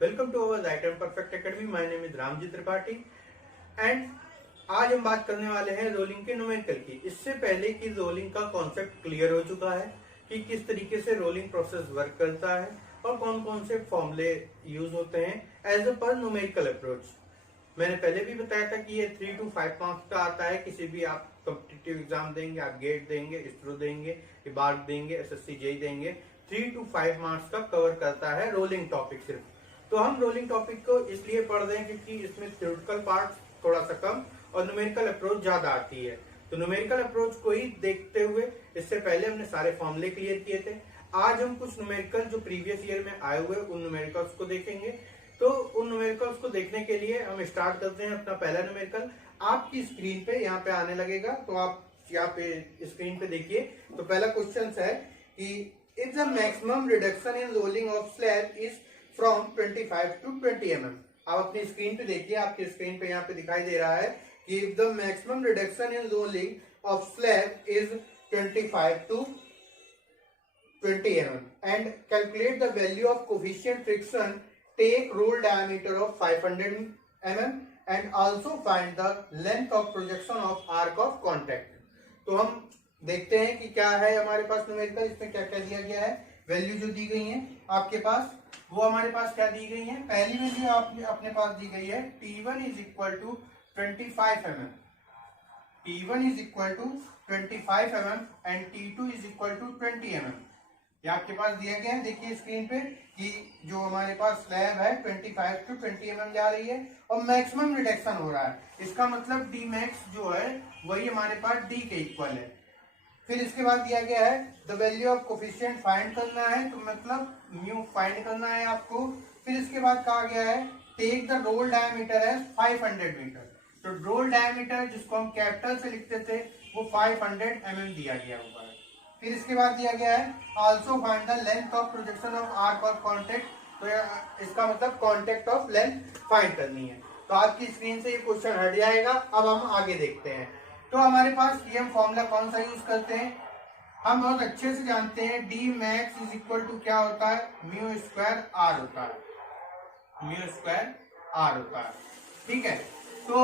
Welcome to our right and perfect academy. My name is Ramji Tripathi and आज हम बात करने वाले हैं रोलिंग के न्यूमेरिकल की। इससे पहले कि रोलिंग का कॉन्सेप्ट क्लियर हो चुका है कि किस तरीके से रोलिंग प्रोसेस वर्क करता है और कौन कौन से फॉर्मूले यूज होते हैं एज अ पर न्यूमेरिकल अप्रोच। मैंने पहले भी बताया था कि ये 3 to 5 मार्क्स का आता है। किसी भी आप कॉम्पिटिटिव एग्जाम देंगे, आप गेट देंगे, इसरो देंगे, बार्क देंगे, एसएससी जेई देंगे, 3 to 5 मार्क्स का कवर करता है रोलिंग टॉपिक सिर्फ। तो हम रोलिंग टॉपिक को इसलिए पढ़ रहे हैं क्योंकि इसमें थ्योरेटिकल पार्ट थोड़ा सा कम और न्यूमेरिकल अप्रोच ज्यादा आती है। तो न्यूमेरिकल अप्रोच को ही देखते हुए इससे पहले हमने सारे फॉर्मूले क्लियर किए थे। आज हम कुछ न्यूमेरिकल जो प्रीवियस ईयर में आए हुए उन न्यूमेरिकल्स को देखेंगे। तो उन न्यूमेरिकल्स को देखने के लिए हम स्टार्ट करते हैं अपना पहला न्यूमेरिकल। आपकी स्क्रीन पे यहाँ पे आने लगेगा, तो आप यहाँ पे स्क्रीन पे देखिए। तो पहला क्वेश्चन है कि if the maximum reduction in rolling of slab is from 25 to 20 mm। आप अपनी स्क्रीन पे देखिए, आपकी स्क्रीन पे यहाँ पे दिखाई दे रहा है कि if the maximum reduction in rolling of slab is 25 to 20 mm and calculate the value of coefficient friction, take roll diameter of 500 mm and also find the length of projection of arc of contact। तो हम देखते हैं कि क्या है हमारे पास numerical, इसमें क्या क्या दिया गया है। वैल्यू जो दी गई है आपके पास वो हमारे पास क्या दी गई है। पहली वैल्यू आपने अपने पास दी गई है T1 is equal to 25 mm, T1 is equal to 25 mm and T2 is equal to 20 mm। ये आपके पास दिया गया है। देखिए स्क्रीन पे कि जो हमारे पास स्लैब है 25 to 20 mm जा रही है और मैक्सिमम रिडक्शन हो रहा है। इसका मतलब डी मैक्स जो है वही हमारे पास डी के इक्वल है। फिर इसके बाद दिया गया है the value of coefficient find करना है, तो मतलब म्यू फाइंड करना है आपको। फिर इसके बाद कहा गया है टेक द रोल डायमीटर है 500 मीटर। तो रोल डायमीटर जिसको हम कैपिटल से लिखते थे वो 500 mm दिया गया होगा। फिर इसके बाद दिया गया है also find the length of projection of arc of contact. तो इसका मतलब कॉन्टेक्ट ऑफ लेंथ फाइंड करनी है। तो आपकी स्क्रीन से ये क्वेश्चन हट जाएगा। अब हम आगे देखते हैं। तो हमारे पास ये हम फॉर्मूला कौन सा यूज करते हैं, हम बहुत अच्छे से जानते हैं। D max is equal to क्या होता है, म्यू स्क्वायर आर होता है, म्यू स्क्वायर आर होता है। ठीक है, तो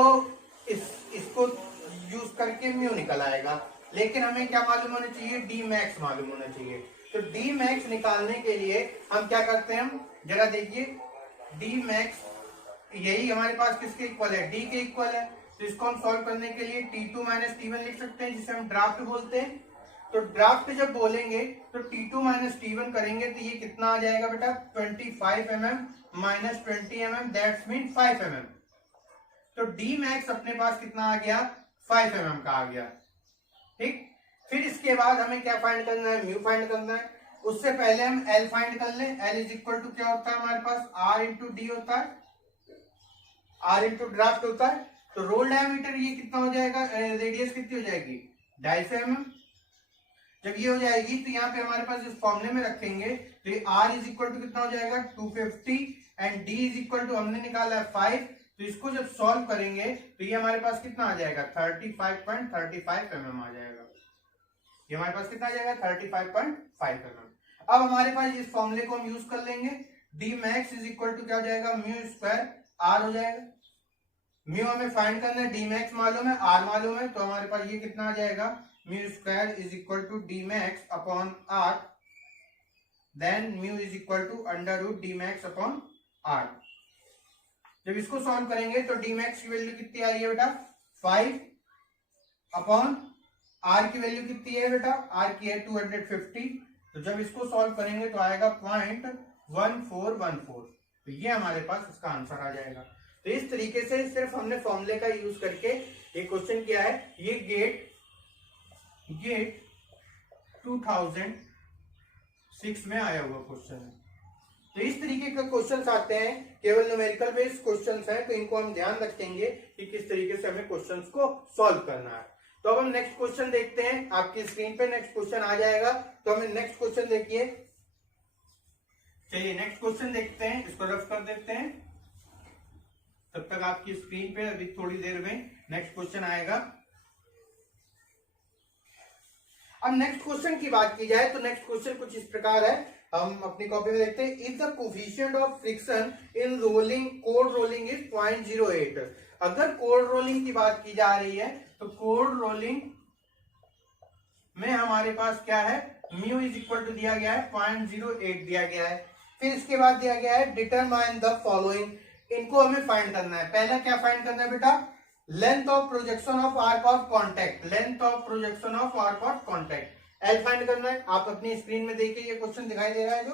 इसको यूज करके म्यू निकल आएगा, लेकिन हमें क्या मालूम होना चाहिए, डी मैक्स मालूम होना चाहिए। तो डी मैक्स निकालने के लिए हम क्या करते हैं, हम जरा देखिए डी मैक्स यही हमारे पास किसके इक्वल है, डी के इक्वल है। तो इसको हम सॉल्व करने के लिए T2 माइनस T1 लिख सकते हैं, जिसे हम ड्राफ्ट बोलते हैं। तो ड्राफ्ट जब बोलेंगे तो T2 माइनस T1 करेंगे तो ये कितना आ जाएगा बेटा, 25 mm minus 20 mm, that's mean 5 mm। तो डी मैक्स अपने पास कितना आ गया, 5 mm का आ गया। ठीक, फिर इसके बाद हमें क्या फाइंड करना है, म्यू फाइंड करना है। उससे पहले हम एल फाइंड कर लें। एल इज इक्वल टू क्या होता है हमारे पास, आर इंटू डी होता है, आर इंटू ड्राफ्ट होता है। तो रोल डायमीटर ये कितना हो जाएगा, रेडियस कितनी हो जाएगी, 250 mm। जब ये हो जाएगी तो यहाँ पे हमारे पास इस फॉर्मूले में रखेंगे तो ये r इज इक्वल टू कितना हो जाएगा, 250 and d is equal to हमने निकाला है 5। तो इसको जब सॉल्व करेंगे तो ये हमारे पास कितना आ जाएगा, 35.35 mm आ जाएगा। ये हमारे पास कितना आ जाएगा, 35.5 mm। अब हमारे पास इस फॉर्मूले को हम यूज कर लेंगे। D max is equal to क्या हो जाएगा, म्यू स्क्वायर आर हो जाएगा। म्यू हमें फाइंड करना है, डी मैक्स मालूम है, आर मालूम है, तो हमारे पास ये कितना आ जाएगा, mu square is equal to D max upon R, then mu is equal to under root D max upon R. जब इसको सॉल्व करेंगे तो डी मैक्स की वैल्यू कितनी आ रही है बेटा, 5 अपॉन आर की वैल्यू कितनी है बेटा, आर की है 250। तो जब इसको सॉल्व करेंगे तो आएगा 0.1414। तो ये हमारे पास इसका आंसर आ जाएगा। तो इस तरीके से सिर्फ हमने फॉर्मूले का यूज करके एक क्वेश्चन किया है। ये गेट 2006 में आया हुआ क्वेश्चन है। तो इस तरीके के क्वेश्चंस आते हैं, केवल न्यूमेरिकल बेस्ड क्वेश्चंस हैं, तो इनको हम ध्यान रखेंगे कि किस तरीके से हमें क्वेश्चंस को सॉल्व करना है। तो अब हम नेक्स्ट क्वेश्चन देखते हैं। आपकी स्क्रीन पे नेक्स्ट क्वेश्चन आ जाएगा, तो हमें नेक्स्ट क्वेश्चन देखिए। चलिए नेक्स्ट क्वेश्चन देखते हैं, इसको रफ कर देते हैं। तब तक आपकी स्क्रीन पे अभी थोड़ी देर में नेक्स्ट क्वेश्चन आएगा। अब नेक्स्ट क्वेश्चन की बात की जाए तो नेक्स्ट क्वेश्चन कुछ इस प्रकार है हम अपनी कॉपी में देखते हैं, if the coefficient of friction in rolling cold rolling is 0.08। अगर कोल्ड रोलिंग की बात की जा रही है तो कोल्ड रोलिंग में हमारे पास क्या है, म्यू इज इक्वल टू दिया गया है 0.08 दिया गया है। फिर इसके बाद दिया गया है डिटरमाइन द फॉलोइंग, इनको हमें फाइंड करना है। पहला क्या फाइंड करना है बेटा, length of projection of arc of contact, length of projection of arc of contact L find करना है। आप अपनी स्क्रीन में देखिए ये क्वेश्चन दिखाई दे रहा है जो।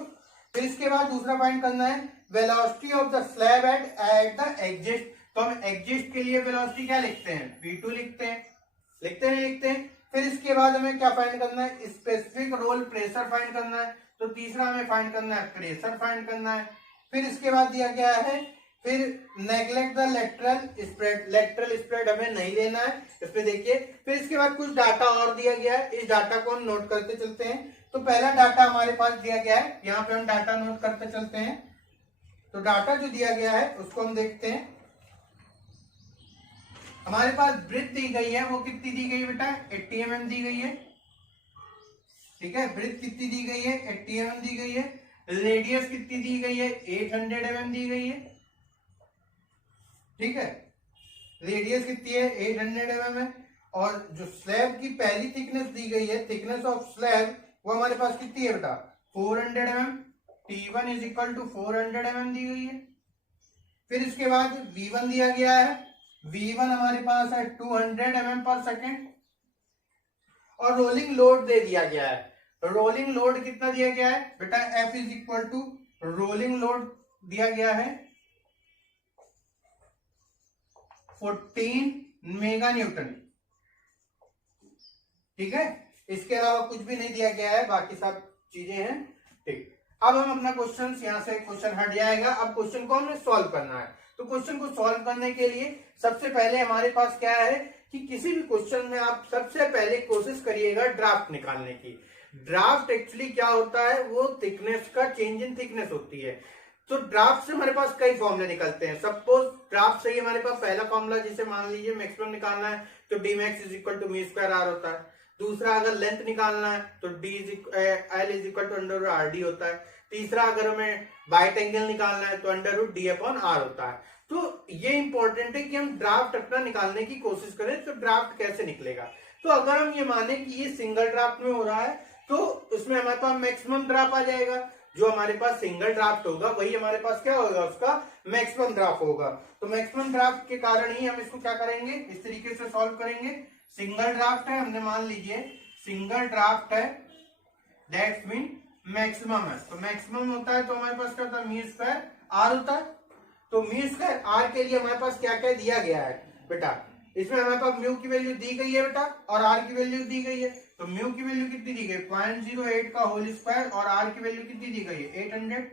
फिर इसके बाद दूसरा फाइंड करना है velocity of the slab at the exist. तो हम एग्जिस्ट के लिए वेलोसिटी क्या लिखते हैं, v2 लिखते हैं। फिर इसके बाद हमें क्या फाइंड करना है, स्पेसिफिक रोल प्रेशर फाइंड करना है। तो तीसरा हमें फाइंड करना है प्रेशर फाइंड करना है। फिर इसके बाद दिया गया है, फिर नेग्लेक्ट द लेटरल स्प्रेड हमें नहीं लेना है, इस पे देखिए। फिर इसके बाद कुछ डाटा और दिया गया है, इस डाटा को हम नोट करते चलते हैं। तो पहला डाटा हमारे पास दिया गया है, यहाँ पे हम डाटा नोट करते चलते हैं। तो डाटा जो दिया गया है उसको हम देखते हैं। हमारे पास ब्रेथ दी गई है, वो कितनी दी गई बेटा, 80 mm दी गई है। ठीक है, ब्रेथ कितनी दी गई है, 80 mm दी गई है। रेडियस कितनी दी गई है, 800 mm दी गई है। ठीक है, रेडियस कितनी है, 800 mm है। और जो स्लैब की पहली थिकनेस दी गई है, थिकनेस ऑफ स्लैब, वो हमारे पास कितनी है बेटा, 400 mm। T1 is equal to 400 mm दी गई है। फिर इसके बाद V1 दिया गया है, V1 हमारे पास है 200 mm पर सेकेंड। और रोलिंग लोड दे दिया गया है, रोलिंग लोड कितना दिया गया है बेटा, F is equal to rolling load दिया गया है 14 मेगा न्यूटन। ठीक है, इसके अलावा कुछ भी नहीं दिया गया है, बाकी सब चीजें हैं। ठीक, अब हम अपना क्वेश्चन, यहां से क्वेश्चन हट जाएगा। अब क्वेश्चन को हमें सॉल्व करना है। तो क्वेश्चन को सॉल्व करने के लिए सबसे पहले हमारे पास क्या है कि किसी भी क्वेश्चन में आप सबसे पहले कोशिश करिएगा ड्राफ्ट निकालने की। ड्राफ्ट एक्चुअली क्या होता है, वो थिकनेस का चेंज इन थिकनेस होती है। तो ड्राफ्ट से हमारे पास कई फॉर्मूले निकलते हैं। सपोज ड्राफ्ट से ही हमारे पास पहला फॉर्मूला, जिसे मान लीजिए मैक्सिमम निकालना है तो D max is equal to mu square R होता है। दूसरा अगर लेंथ निकालना है तो L is equal to under R D होता है। तीसरा अगर हमें बाइट एंगल निकालना है तो under root D upon R होता है। तो ये इंपॉर्टेंट है कि हम ड्राफ्ट अपना निकालने की कोशिश करें। तो ड्राफ्ट कैसे निकलेगा, तो अगर हम ये माने कि ये सिंगल ड्राफ्ट में हो रहा है तो उसमें हमारे पास मैक्सिमम ड्राफ्ट आ जाएगा। जो हमारे पास सिंगल ड्राफ्ट होगा वही हमारे पास क्या होगा, उसका मैक्सिमम ड्राफ्ट होगा। तो मैक्सिमम ड्राफ्ट के कारण ही हम इसको क्या करेंगे, इस तरीके से सॉल्व करेंगे। सिंगल ड्राफ्ट है, हमने मान लीजिए सिंगल ड्राफ्ट है, दैट्स मीन मैक्सिमम है। तो मैक्सिमम होता है तो हमारे पास क्या होता है, मी स्क्वायर आर होता है। तो मी स्क्वायर आर के लिए हमारे पास क्या क्या दिया गया है बेटा, इसमें हमारे पास म्यू की वैल्यू दी गई है बेटा और आर की वैल्यू दी गई है। तो म्यू की वैल्यू कितनी दी गई, 0.08 का होल स्क्वायर, और आर की वैल्यू कितनी दी गई है, 800।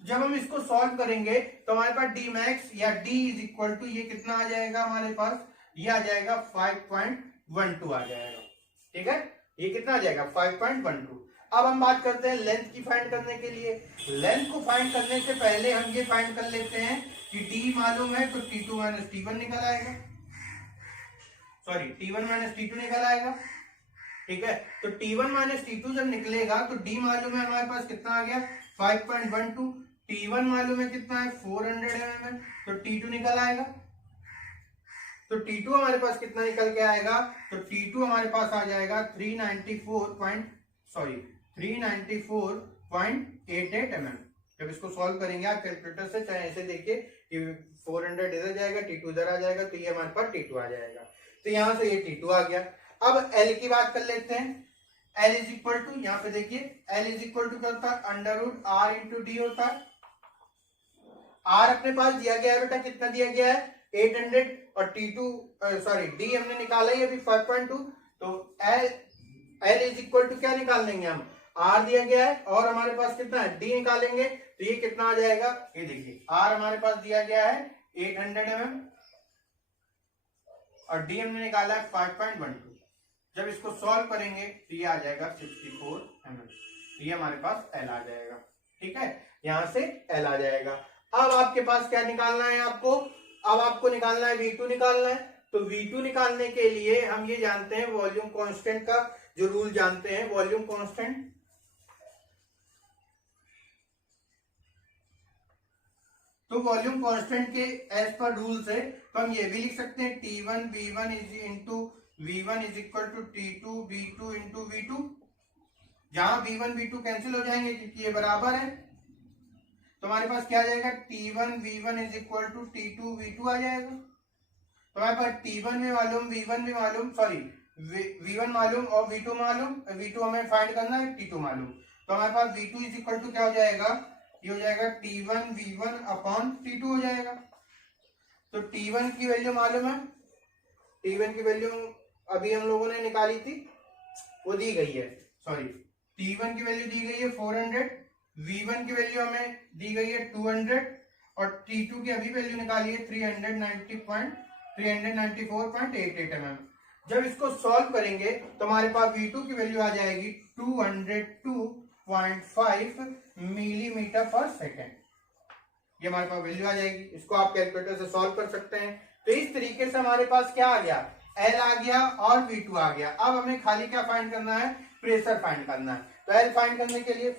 जब हम इसको सॉल्व करेंगे तो हमारे पास डी मैक्स या डी इज इक्वल टू ये कितना आ जाएगा हमारे पास, ये आ जाएगा 5.12 आ जाएगा। ठीक है, ये कितना आ जाएगा 5.12। अब हम बात करते हैं लेंथ की फाइंड करने के लिए। लेंथ को फाइंड करने से पहले हम ये फाइंड कर लेते हैं कि डी मालूम है तो T2 माइनस T1 निकल आएगा, सॉरी T1 माइनस T2 निकल आएगा। ठीक है, तो T1 माइनस T2 जब निकलेगा तो D मालूम है हमारे पास कितना आ गया 5.12, T1 मालूम है कितना है 400 mm, तो T2 निकल आएगा। तो T2 हमारे पास कितना निकल के आएगा, तो T2 हमारे पास आ जाएगा 394.88 mm। जब इसको सॉल्व करेंगे आप कैलकुलेटर से, चाहे ऐसे देखिए कि 400 इधर जाएगा, T2 इधर आ जाएगा, तो ये हमारे पास T2 आ जाएगा। तो यहां से ये T2 आ गया। अब L की बात कर लेते हैं। L इज इक्वल टू, यहाँ पे देखिए L इज इक्वल टू क्या होता है, under root R into D होता है। R अपने पास दिया गया है बेटा, कितना दिया गया है 800, और T2 सॉरी D हमने निकाला है अभी 5.2। तो L इज इक्वल टू क्या निकाल लेंगे हम, R दिया गया है और हमारे पास कितना है D निकालेंगे, तो ये कितना आ जाएगा, ये देखिए R हमारे पास दिया गया है 800 mm और D हमने निकाला है 5.12। जब इसको सॉल्व करेंगे तो ये आ जाएगा 64 mm। ये हमारे पास L आ जाएगा। ठीक है, यहां से L आ जाएगा। अब आपके पास क्या निकालना है आपको, अब आपको निकालना है V2 निकालना है। तो V2 निकालने के लिए हम ये जानते हैं वॉल्यूम कांस्टेंट का जो रूल जानते हैं, वॉल्यूम कांस्टेंट तो वॉल्यूम कांस्टेंट के एज पर रूल से तो हम ये भी लिख सकते हैं T1 V1 into V1 is equal to T2 V2 into V2, जहां V1 V2 कैंसिल हो जाएंगे क्योंकि ये बराबर है, तो हमारे पास क्या आ जाएगा T1 V1 is equal to T2 V2 आ जाएगा। तो हमारे पास T1 में मालूम V1 में मालूम सॉरी V1 मालूम और V2 मालूम, V2 हमें फाइंड करना है, T2 मालूम, तो हमारे पास V2 इज इक्वल टू क्या हो जाएगा, ये हो जाएगा T1 V1 अपॉन T2 हो जाएगा। तो T1 की वैल्यू मालूम है, T1 की वैल्यू अभी हम लोगों ने निकाली थी, वो दी गई है, सॉरी T1 की वैल्यू दी गई है 400, V1 की वैल्यू हमें दी गई है 200 और T2 की अभी वैल्यू निकाली है 394.88 mm। जब इसको सॉल्व करेंगे तो हमारे पास V2 की वैल्यू आ जाएगी 202.5 मिलीमीटर पर सेकेंड, ये हमारे पास वैल्यू आ जाएगी। इसको आप कैलकुलेटर से सॉल्व कर सकते हैं। तो इस तरीके से हमारे पास क्या आ गया, L आ गया और V2 आ गया। अब हमें खाली क्या फाइंड करना है, प्रेशर फाइंड करना है। तो L फाइंड करने के लिए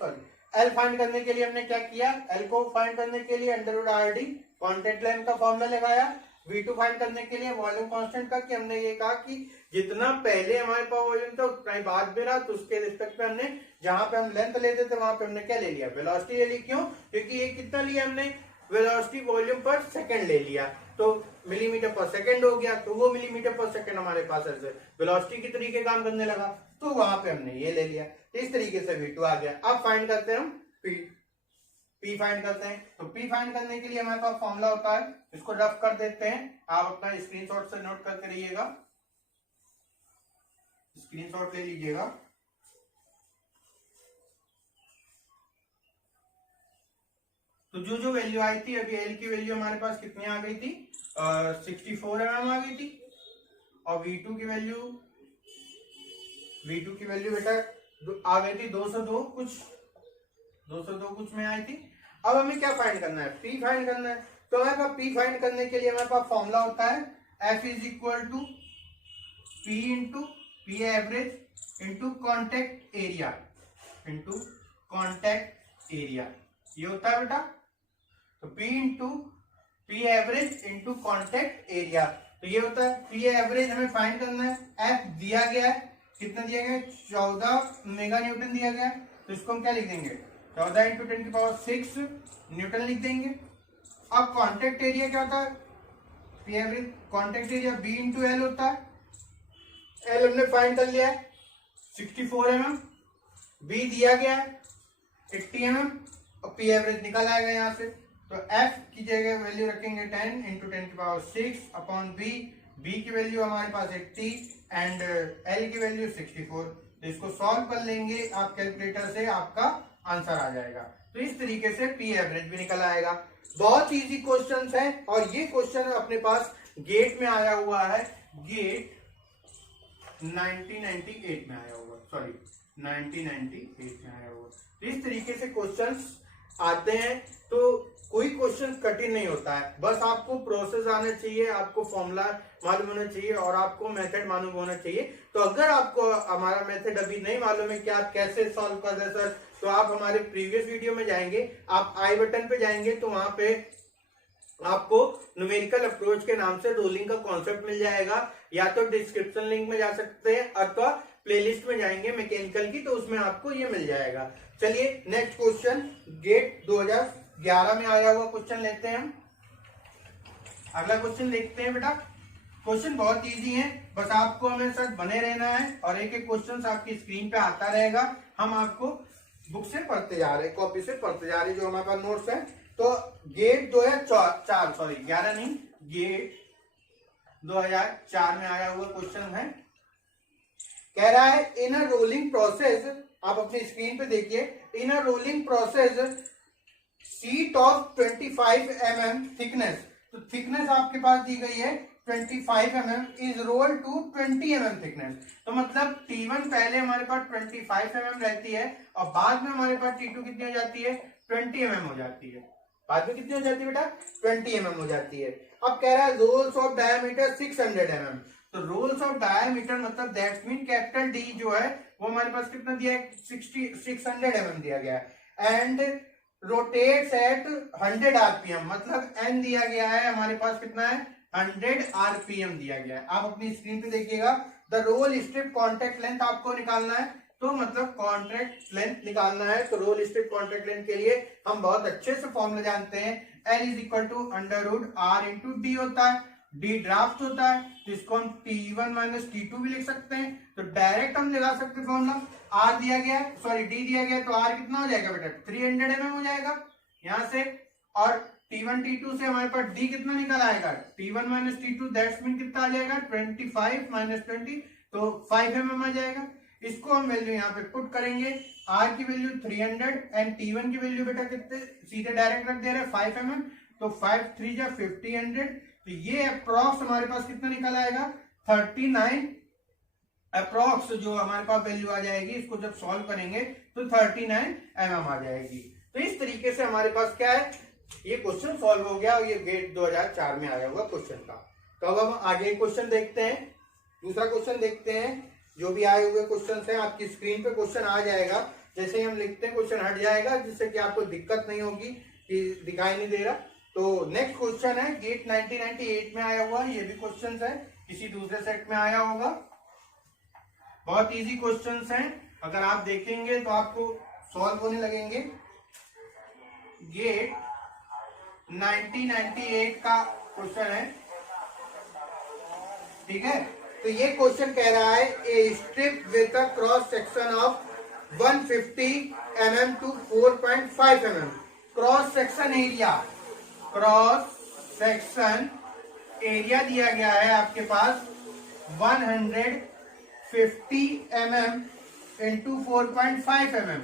L फाइंड करने के लिए हमने क्या किया, L को फाइंड करने के लिए √RD कांटेक्ट लेंथ का फॉर्मूला लगाया। V2 फाइंड करने के लिए वॉल्यूम कांस्टेंट का, कि हमने ये कहा कि जितना पहले हमारे पास वॉल्यूम था उतना ही बाद में रहा, तो उसके रिस्पेक्ट पे हमने जहां पे हम लेंथ लेते थे वहां पे हमने क्या ले लिया, वेलोसिटी ले ली। क्यों, क्योंकि ये कितना लिया हमने, वेलोसिटी वॉल्यूम पर सेकंड ले लिया, तो मिलीमीटर पर सेकंड हो गया, तो वो मिलीमीटर पर सेकंड हमारे पास ऐसे वेलोसिटी की तरीके काम करने लगा, तो वहां पे हमने ये ले लिया। इस तरीके से V2 आ गया। अब फाइंड करते हैं हम P फाइंड करते हैं। तो P फाइंड करने के लिए हमारे पास फॉर्मूला होता है, इसको रफ कर देते हैं, आप अपना स्क्रीनशॉट से नोट करके रहिएगा, स्क्रीनशॉट ले लीजिएगा। तो जो जो वैल्यू आई थी, अभी L की वैल्यू हमारे पास कितनी आ गई थी, 64 mm आ गई थी, और V2 की वैल्यू बेटा आ गई थी 202 कुछ में आई थी। अब हमें क्या फाइंड करना है, P फाइंड करना है। तो हमारे पास P फाइंड करने के लिए हमारे पास फॉर्मूला होता है F is equal to P into P average into contact area, ये होता है बेटा। तो P into P average into contact area, तो ये होता है। P एवरेज हमें फाइंड करना है, F दिया गया है, कितना दिया गया है, 14 मेगा न्यूटन दिया गया है, तो इसको हम क्या लिख देंगे, 14 इंटू 10⁶ न्यूटन लिख देंगे। अब कॉन्टेक्ट एरिया क्या होता है, P average contact area B into L होता है। L हमने फाइंड कर लिया है 64 mm, B दिया गया है 80 mm और P एवरेज निकल आएगा यहाँ से। तो F की जगह वैल्यू रखेंगे 10 इंटू 10⁶ अपॉन B की वैल्यू हमारे पास 80 एंड L की वैल्यू 64। तो इसको सॉल्व कर लेंगे आप कैलकुलेटर से, आपका आंसर आ जाएगा। तो इस तरीके से P एवरेज भी निकल आएगा। बहुत इजी क्वेश्चंस हैं, और ये क्वेश्चन अपने पास गेट में आया हुआ है, गेट 1998 में आया हुआ, सॉरी 1998 में आया हुआ। तो इस तरीके से क्वेश्चंस आते हैं, तो कोई क्वेश्चन कठिन नहीं होता है, बस आपको प्रोसेस आना चाहिए, आपको फॉर्मूला मालूम होना चाहिए और आपको मेथड मालूम होना चाहिए। तो अगर आपको हमारा मेथड अभी नहीं मालूम है कि आप कैसे सॉल्व कर रहे सर, तो आप हमारे प्रीवियस वीडियो में जाएंगे, आप आई बटन पे जाएंगे तो वहां पे आपको न्यूमेरिकल अप्रोच के नाम से रोलिंग का कॉन्सेप्ट मिल जाएगा, या तो डिस्क्रिप्शन लिंक में जा सकते हैं अथवा प्लेलिस्ट में जाएंगे मैकेनिकल की, तो उसमें आपको ये मिल जाएगा। चलिए नेक्स्ट क्वेश्चन, गेट 2011 में आया हुआ क्वेश्चन लेते हैं हम। अगला क्वेश्चन देखते हैं बेटा। क्वेश्चन बहुत इजी है, बस आपको हमें साथ बने रहना है और एक एक क्वेश्चन आपकी स्क्रीन पे आता रहेगा। हम आपको बुक से पढ़ते जा रहे हैं, कॉपी से पढ़ते जा रहे हैं, जो हमारे पास नोट्स है। तो गेट 2004 सॉरी 11 नहीं, गेट 2004 में आया हुआ क्वेश्चन है। कह रहा है इन अ रोलिंग प्रोसेस, आप अपनी स्क्रीन पे देखिए, in a rolling process sheet of 25 mm thickness, तो थिकनेस आपके पास दी गई है 25 mm is roll to 20 mm thickness. तो मतलब T1 पहले हमारे पास 25 mm रहती है और बाद में हमारे पास T2 कितनी हो जाती है, 20 mm हो जाती है। बाद में कितनी हो जाती है बेटा, 20 mm हो जाती है। अब कह रहा है रोल्स ऑफ डायमीटर 600 mm, तो रोल्स ऑफ डायमीटर मतलब दैट्स मीन कैपिटल D जो है वो हमारे पास कितना दिया है, 600 mm दिया गया है। एंड रोटेट्स एट 100 आरपीएम, मतलब एन दिया गया है हमारे पास कितना है 100 आरपीएम दिया गया है। आप अपनी स्क्रीन पे देखिएगा the roll strip contact length आपको निकालना है, तो मतलब कॉन्ट्रैक्ट लेंथ निकालना है। तो रोल स्ट्रिप कॉन्ट्रैक्ट लेंथ के लिए हम बहुत अच्छे से फॉर्मूला जानते हैं, L is equal to under root R into D होता है, डी ड्राफ्ट होता है, तो इसको हम T1 माइनस T2 भी लिख सकते हैं। तो डायरेक्ट हम लगा सकते हैं फॉर्मूला, आर दिया गया है, सॉरी डी दिया गया है, तो आर कितना हो जाएगा बेटा 300 mm हो जाएगा यहां से, और T1 T2 से हमारे पास डी कितना निकल आएगा T1 minus T2, that's mean कितना आ जाएगा 25 माइनस 20, तो 5 mm आ जाएगा। इसको हम वैल्यू यहाँ पे पुट करेंगे, आर की वैल्यू 300 एंड T1 की वैल्यू बेटा कितने सीधे डायरेक्ट रख दे रहे हैं 5 mm, तो 5 3 जा 50, तो ये अप्रॉक्स हमारे पास कितना निकल आएगा 39 अप्रॉक्स, जो हमारे पास वैल्यू आ जाएगी इसको जब सॉल्व करेंगे तो 39 mm आ जाएगी। तो इस तरीके से हमारे पास क्या है, ये क्वेश्चन सॉल्व हो गया और ये गेट 2004 में आया हुआ क्वेश्चन का। तो अब हम आगे क्वेश्चन देखते हैं, दूसरा क्वेश्चन देखते हैं। जो भी आए हुए क्वेश्चन हैं आपकी स्क्रीन पे क्वेश्चन आ जाएगा, जैसे ही हम लिखते हैं क्वेश्चन हट जाएगा, जिससे कि आपको दिक्कत नहीं होगी कि दिखाई नहीं दे रहा। तो नेक्स्ट क्वेश्चन है गेट 1998 में आया हुआ, ये भी क्वेश्चन है किसी दूसरे सेट में आया होगा। बहुत इजी क्वेश्चंस हैं, अगर आप देखेंगे तो आपको सॉल्व होने लगेंगे। गेट 1998 का क्वेश्चन है, ठीक है। तो ये क्वेश्चन कह रहा है a strip with a cross section of 150 mm to 4.5 mm, cross section area, cross section area दिया गया है आपके पास 150 mm इंटू 4.5 mm,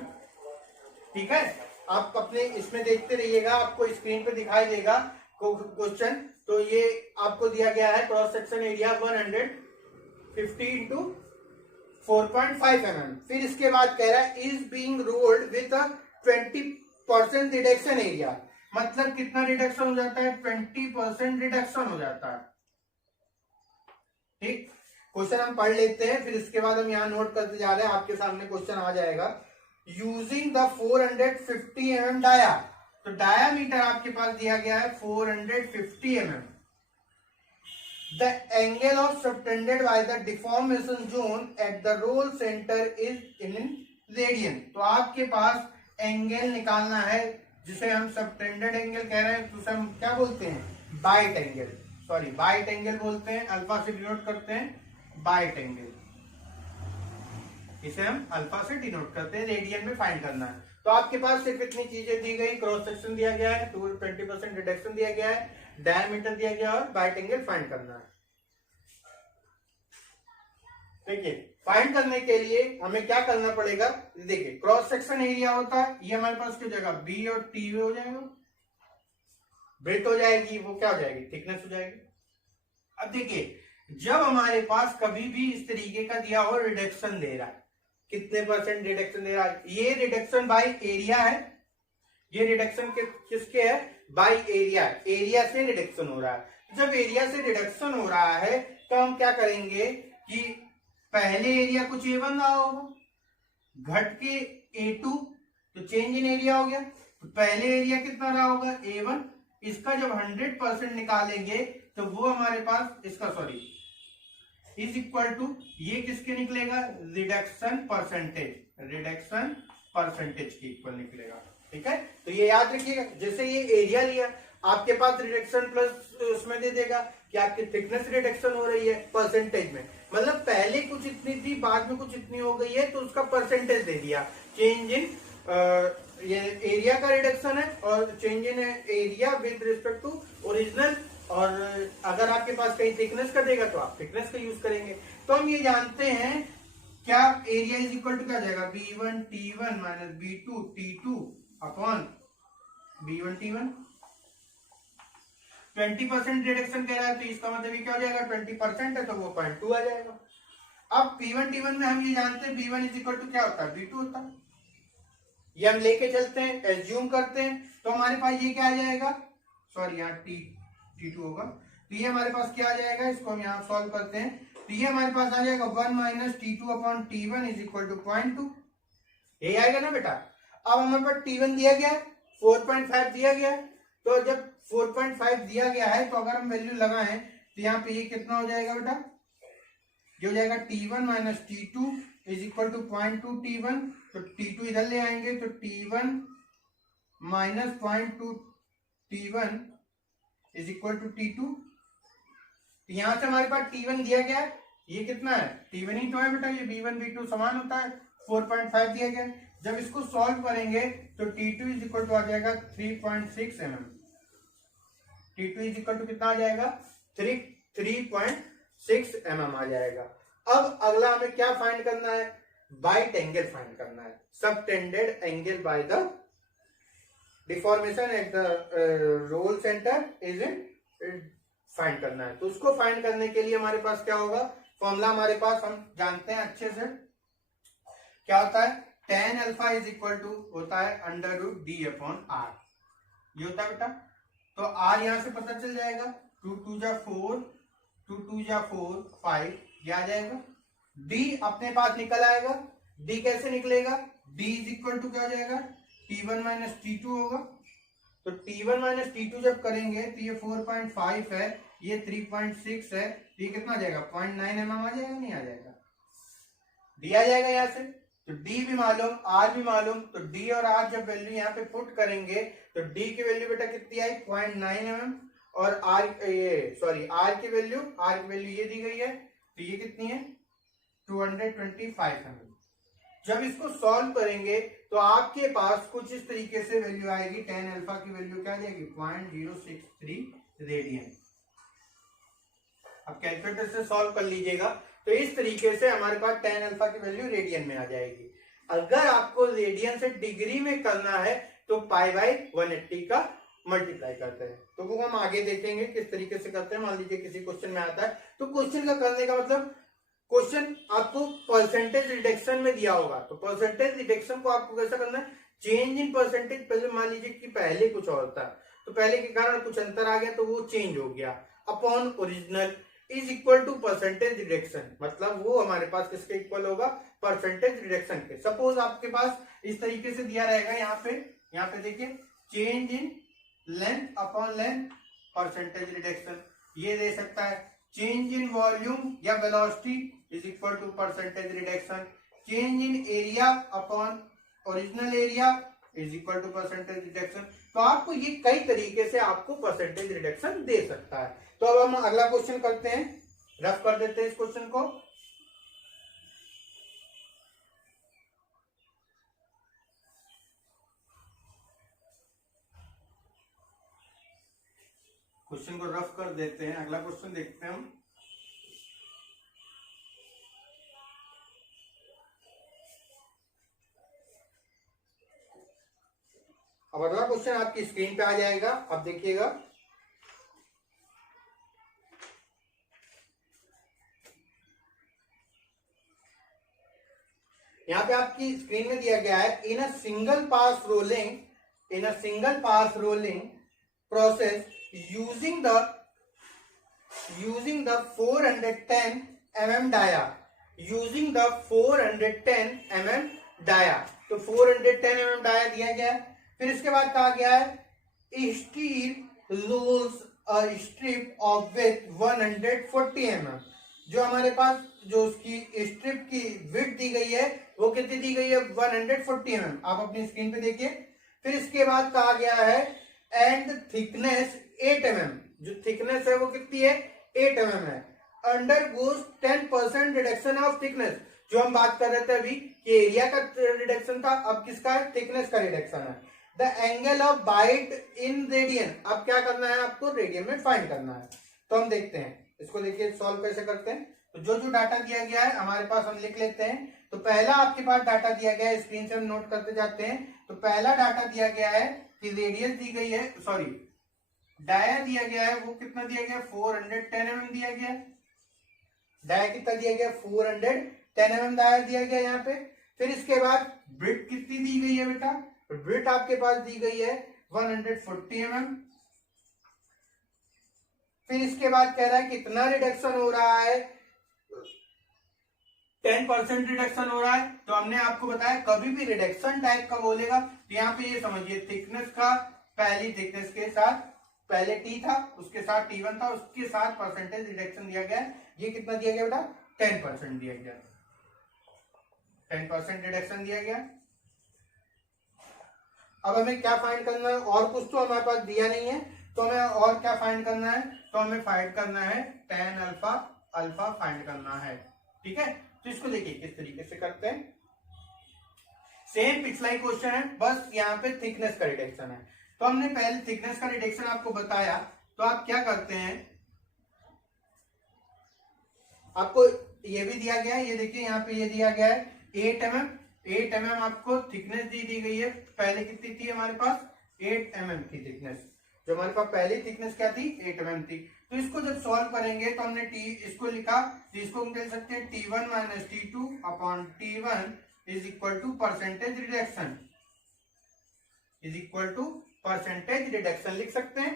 ठीक है। आप अपने इसमें देखते रहिएगा, आपको स्क्रीन पे दिखाई देगा क्वेश्चन। तो ये आपको दिया गया है cross section area 150 into 4.5 mm। फिर इसके बाद कह रहा है is being rolled with a 20% reduction area, मतलब कितना रिडक्शन हो जाता है 20% रिडक्शन हो जाता है, ठीक। क्वेश्चन हम पढ़ लेते हैं, फिर इसके बाद हम यहाँ नोट करते जा रहे हैं, आपके सामने क्वेश्चन आ जाएगा। यूजिंग द 450 mm डाया, तो डायामीटर आपके पास दिया गया है 450 mm, the angle of subtended by the deformation zone at the role centre is in radian. तो आपके पास एंगल निकालना है जिसे हम सबटेंडेड एंगल कह रहे हैं, तो उसे हम क्या बोलते हैं bite angle, sorry bite angle बोलते हैं, अल्फा से डिनोट करते हैं बाइट एंगल, इसे हम अल्फा से डिनोट करते हैं, रेडियन में फाइंड करना है। तो आपके पास सिर्फ इतनी चीजें दी गई, क्रॉस सेक्शन दिया गया है, 20% रिडक्शन दिया गया है, डायमीटर दिया गया और बाइट एंगल फाइंड करना है। देखिए फाइंड करने के लिए हमें क्या करना पड़ेगा, देखिए क्रॉस सेक्शन एरिया होता है, ये हमारे पास क्या जगह बी और टी हो जाएगा, ब्रेथ हो जाएगी, वो क्या हो जाएगी थिकनेस हो जाएगी। अब देखिए जब हमारे पास कभी भी इस तरीके का दिया हो रिडक्शन दे रहा है, कितने परसेंट रिडक्शन दे रहा है, ये रिडक्शन बाय एरिया है, ये रिडक्शन किसके है बाय एरिया, एरिया से रिडक्शन हो रहा है। जब एरिया से रिडक्शन हो रहा है तो हम क्या करेंगे कि पहले एरिया कुछ A1 रहा होगा, घट के A2, तो चेंज इन एरिया हो गया। तो पहले एरिया कितना रहा होगा A1, इसका जब 100% निकालेंगे तो वो हमारे पास इसका सॉरी इज इक्वल टू ये किसके निकलेगा रिडक्शन परसेंटेज, रिडक्शन परसेंटेज के इक्वल निकलेगा, ठीक है। तो ये याद रखिएगा, जैसे ये एरिया लिया आपके पास रिडक्शन प्लस उसमें दे देगा कि आपकी थिकनेस रिडक्शन हो रही है परसेंटेज में, मतलब पहले कुछ इतनी थी बाद में कुछ इतनी हो गई है, तो उसका परसेंटेज दे दिया। चेंज इन ये एरिया का रिडक्शन है और change in area with respect to original, और अगर आपके पास कहीं थिकनेस का देगा तो आप थिकनेस का यूज करेंगे। तो हम ये जानते हैं क्या एरिया इज इक्वल टू क्या जाएगा B1 T1 minus B2 T2 upon B1 T1। 20% reduction कह रहा है तो इसका मतलब ये क्या हो जाएगा 20% है तो वो 0.2 आ जाएगा। अब P1 T1 में हम ये जानते हैं B1 इज इक्वल टू क्या होता है B2 होता है, ये हम लेके चलते हैं, एज्यूम करते हैं, तो हमारे पास ये क्या आ जाएगा, सॉरी यहाँ T2 होगा, तो ये हमारे पास क्या आ जाएगा, इसको हम यहाँ सॉल्व करते हैं, तो ये हमारे पास आ जाएगा 1 minus T2 upon T1 is equal to 0.2, ये आएगा ना बेटा। अब हमारे पास T1 दिया गया है 4.5 दिया गया है, तो जब 4.5 दिया गया है तो अगर हम वैल्यू लगाएं तो यहाँ पे ये कितना हो जाएगा बेटा, ये हो जाएगा T1 minus T2 is equal to 0.2 T1, तो T2 इधर ले आएंगे तो T1 minus 0.2 T1 is equal to T2। तो यहां से हमारे पास T1 दिया गया है, ये कितना है T1 ही तो है बेटा, ये B1 B2 समान होता है, 4.5 दिया गया है। जब इसको सॉल्व करेंगे तो T2 इज इक्वल टू आ जाएगा 3.6 mm। T2 is equal to कितना आ जाएगा 3.6 mm आ जाएगा। अब अगला हमें क्या फाइंड करना है, बाइट एंगल फाइंड करना है, subtended angle by the deformation at the role centre is in find करना है। तो उसको फाइंड करने के लिए हमारे पास क्या होगा, फॉर्मूला हमारे पास हम जानते हैं अच्छे से, क्या होता है tan alpha is equal to होता है under root D upon R, ये होता है बेटा। तो r यहां से पता चल जाएगा, 2 2 जा 4, 2 2 जा 4 5, ये आ जाएगा। d अपने पास निकल आएगा, d कैसे निकलेगा, d इज इक्वल टू क्या हो जाएगा T1 माइनस T2 होगा। तो T1 माइनस T2 जब करेंगे तो ये 4.5 है, ये 3.6 है, तो ये कितना आ जाएगा 0.9 mm आ जाएगा, नहीं आ जाएगा, d आ जाएगा यहाँ से। तो d भी मालूम r भी मालूम, तो d और r जब वैल्यू यहाँ पे पुट करेंगे तो d की वैल्यू बेटा कितनी आई 0.9 mm, और r की वैल्यू ये दी गई है, तो ये कितनी है 225 mm। जब इसको सॉल्व करेंगे तो आपके पास कुछ इस तरीके से वैल्यू आएगी, tan अल्फा की वैल्यू क्या आ जाएगी 0.063 रेडियन। अब कैलकुलेटर से सॉल्व कर लीजिएगा, तो इस तरीके से हमारे पास tan अल्फा की वैल्यू रेडियन में आ जाएगी। अगर आपको रेडियन से डिग्री में करना है तो पाई बाई 180 का मल्टीप्लाई करते हैं, तो वो हम आगे देखेंगे किस तरीके से करते हैं। मान लीजिए किसी क्वेश्चन में आता है, तो क्वेश्चन का करने का मतलब, क्वेश्चन आपको परसेंटेज रिडक्शन में दिया होगा, तो परसेंटेज रिडक्शन को आपको कैसा करना है, चेंज इन परसेंटेज, पहले मान लीजिए कि पहले कुछ और था, तो पहले के कारण कुछ अंतर आ गया तो वो चेंज हो गया, upon original is equal to percentage reduction, मतलब वो हमारे पास किसके इक्वल होगा, परसेंटेज रिडक्शन के। सपोज आपके पास इस तरीके से दिया रहेगा, यहाँ पे देखिए change in length upon length percentage reduction, ये दे सकता है चेंज इन वॉल्यूम या velocity is equal to percentage reduction, change in area upon original area is equal to percentage reduction. तो आपको ये कई तरीके से आपको परसेंटेज रिडक्शन दे सकता है। तो अब हम अगला क्वेश्चन करते हैं, रफ कर देते हैं इस क्वेश्चन को। क्वेश्चन को रफ कर देते हैं, अगला क्वेश्चन देखते हैं हम। अब अगला क्वेश्चन आपकी स्क्रीन पे आ जाएगा, अब देखिएगा। यहाँ पे आपकी स्क्रीन में दिया गया है, in a single pass rolling process using the 410 mm dia, तो 410 mm डाया दिया गया है। फिर इसके बाद कहा गया है steel rolls a strip of with 140 mm, जो हमारे पास जो उसकी स्ट्रिप की विड्थ दी गई है वो कितनी दी गई है 140 mm, आप अपनी स्क्रीन पे देखिए। फिर इसके बाद कहा गया है एंड थिकनेस 8 mm, जो थिकनेस है वो कितनी है 8 mm है। Under goes 10% reduction of thickness, जो हम बात कर रहे थे अभी कि एरिया का रिडक्शन था, अब किसका है थिकनेस का रिडक्शन है। The angle of bite in radian, अब क्या करना है आपको रेडियन में फाइंड करना है। तो हम देखते हैं इसको, देखिए सॉल्व कैसे करते हैं। तो जो डाटा दिया गया है हमारे पास हम लिख लेते हैं। तो पहला आपके पास डाटा दिया गया है, स्क्रीन से हम नोट करते जाते हैं। तो पहला डाटा दिया गया है कि रेडियस दी गई है, सॉरी डाया दिया गया है, वो कितना दिया गया 410 mm दिया गया। डाया कितना दिया गया 410 mm डाया दिया गया यहाँ पे। फिर इसके बाद ब्रिथ कितनी दी गई है बेटा, ब्रिथ आपके पास दी गई है 140 mm। फिर इसके बाद कह रहा है कितना रिडक्शन हो रहा है 10% रिडक्शन हो रहा है, तो हमने आपको बताया कभी भी रिडक्शन टाइप का बोलेगा तो यहाँ पे ये समझिए थिकनेस का पहली थिकनेस के साथ पहले टी था, उसके साथ T1 था, उसके साथ परसेंटेज रिडक्शन दिया गया है। ये कितना दिया गया बेटा? 10% दिया गया, 10% रिडक्शन दिया गया। अब हमें क्या फाइंड करना है? और कुछ तो हमारे पास दिया नहीं है, तो हमें और क्या फाइंड करना है? तो हमें फाइंड करना है tan अल्फा, अल्फा फाइंड करना है। ठीक है, तो इसको देखिए किस तरीके से करते हैं। सेम पिछला ही क्वेश्चन है, बस यहाँ पे थिकनेस का रिडक्शन है। तो हमने पहले थिकनेस का रिडक्शन आपको बताया, तो आप क्या करते हैं, आपको ये भी दिया गया है, ये देखिए यहाँ पे ये दिया गया है 8 mm, 8 mm आपको थिकनेस दी गई है। पहले कितनी थी हमारे पास? 8 mm की थिकनेस। जो हमारे पास पहली थिकनेस क्या थी? 8 mm थी। तो इसको जब सॉल्व करेंगे तो हमने इसको लिखा, तो इसको हम कह सकते हैं T1 minus T2 upon T1 is equal to percentage reduction, is equal to percentage reduction लिख सकते हैं।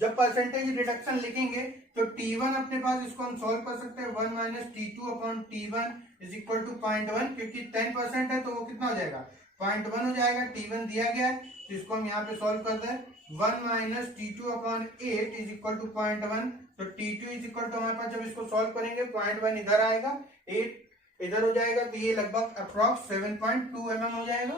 जब परसेंटेज रिडक्शन लिखेंगे तो T1 अपने पास, इसको हम सॉल्व कर सकते हैं 1 minus T2 upon T1 is equal to 0.1, क्योंकि 10% है तो वो कितना हो जाएगा? 0.1 हो जाएगा। T1 दिया गया है तो इसको हम यहाँ पे सॉल्व कर दें, 1 minus T2 upon 8 is equal to 0.1, तो T2 इज इक्वल टू हमारे पास जब इसको सॉल्व करेंगे 0.1 इधर आएगा, 8 इधर हो जाएगा, तो ये लगभग अप्रॉक्स 7.2 mm हो जाएगा,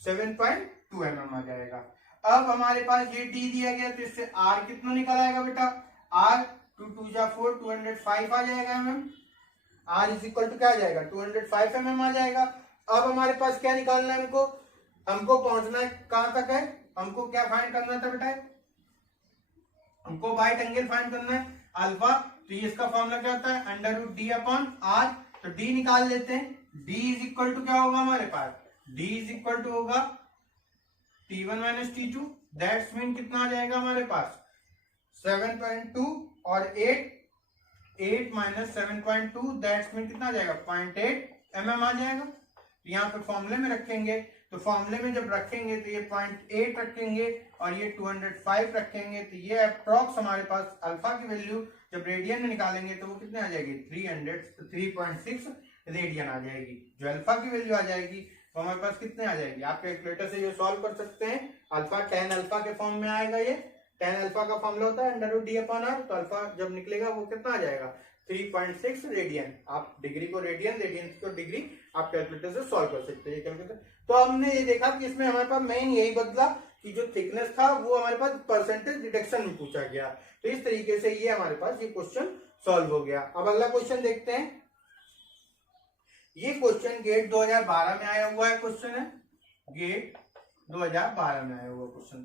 7.2 mm आ जाएगा। अब हमारे पास ये D दिया गया, तो इससे R कितना निकल आएगा बेटा? R 2 2 जा 4, 205 आ जाएगा mm। R is equal to क्या आ जाएगा? 205 mm आ जाएगा। अब हमारे पास क्या निकालना है? हमको पहुंचना है कहां तक है? हमको क्या फाइंड करना था बेटा? हमको वाइट एंगल फाइंड करना है अल्फा। तो ये इसका फॉर्मूला क्या होता है? Under root D upon R. तो डी निकाल लेते हैं। डी इज इक्वल टू क्या होगा हमारे पास? डी इज इक्वल टू होगा T1 minus T2, that's mean कितना आ जाएगा हमारे पास? 7.2 और 8 माइनस 7.2 दैट्स मीन कितना आ जाएगा? 0.8 mm आ जाएगा। यहाँ पे फॉर्मूले में रखेंगे, तो फॉर्मूले में जब रखेंगे तो ये 0.8 रखेंगे और ये 205 रखेंगे, तो ये अप्रॉक्स हमारे पास अल्फा की वैल्यू जब रेडियन में निकालेंगे तो वो कितने आ जाएगी? 3.6 रेडियन आ जाएगी। जो अल्फा की वैल्यू आ जाएगी तो हमारे पास कितने आ जाएगी? आप कैलकुलेटर से ये सॉल्व कर सकते हैं। अल्फा tan अल्फा के फॉर्म में आएगा। ये tan अल्फा का फॉर्मूला होता है under root D upon R, तो अल्फा जब निकलेगा वो कितना आ जाएगा? 3.6 रेडियन। आप डिग्री को रेडियन, रेडियन को डिग्री आप कैलकुलेटर से सॉल्व कर सकते हैं कैलकुलेटर। तो हमने ये देखा कि इसमें हमारे पास मेन यही बदला कि जो थिकनेस था वो हमारे पास परसेंटेज रिडक्शन में पूछा गया। तो इस तरीके से ये हमारे पास ये क्वेश्चन सॉल्व हो गया। अब अगला क्वेश्चन देखते हैं। ये क्वेश्चन गेट 2012 में आया हुआ है, क्वेश्चन है गेट 2012 में आया हुआ क्वेश्चन।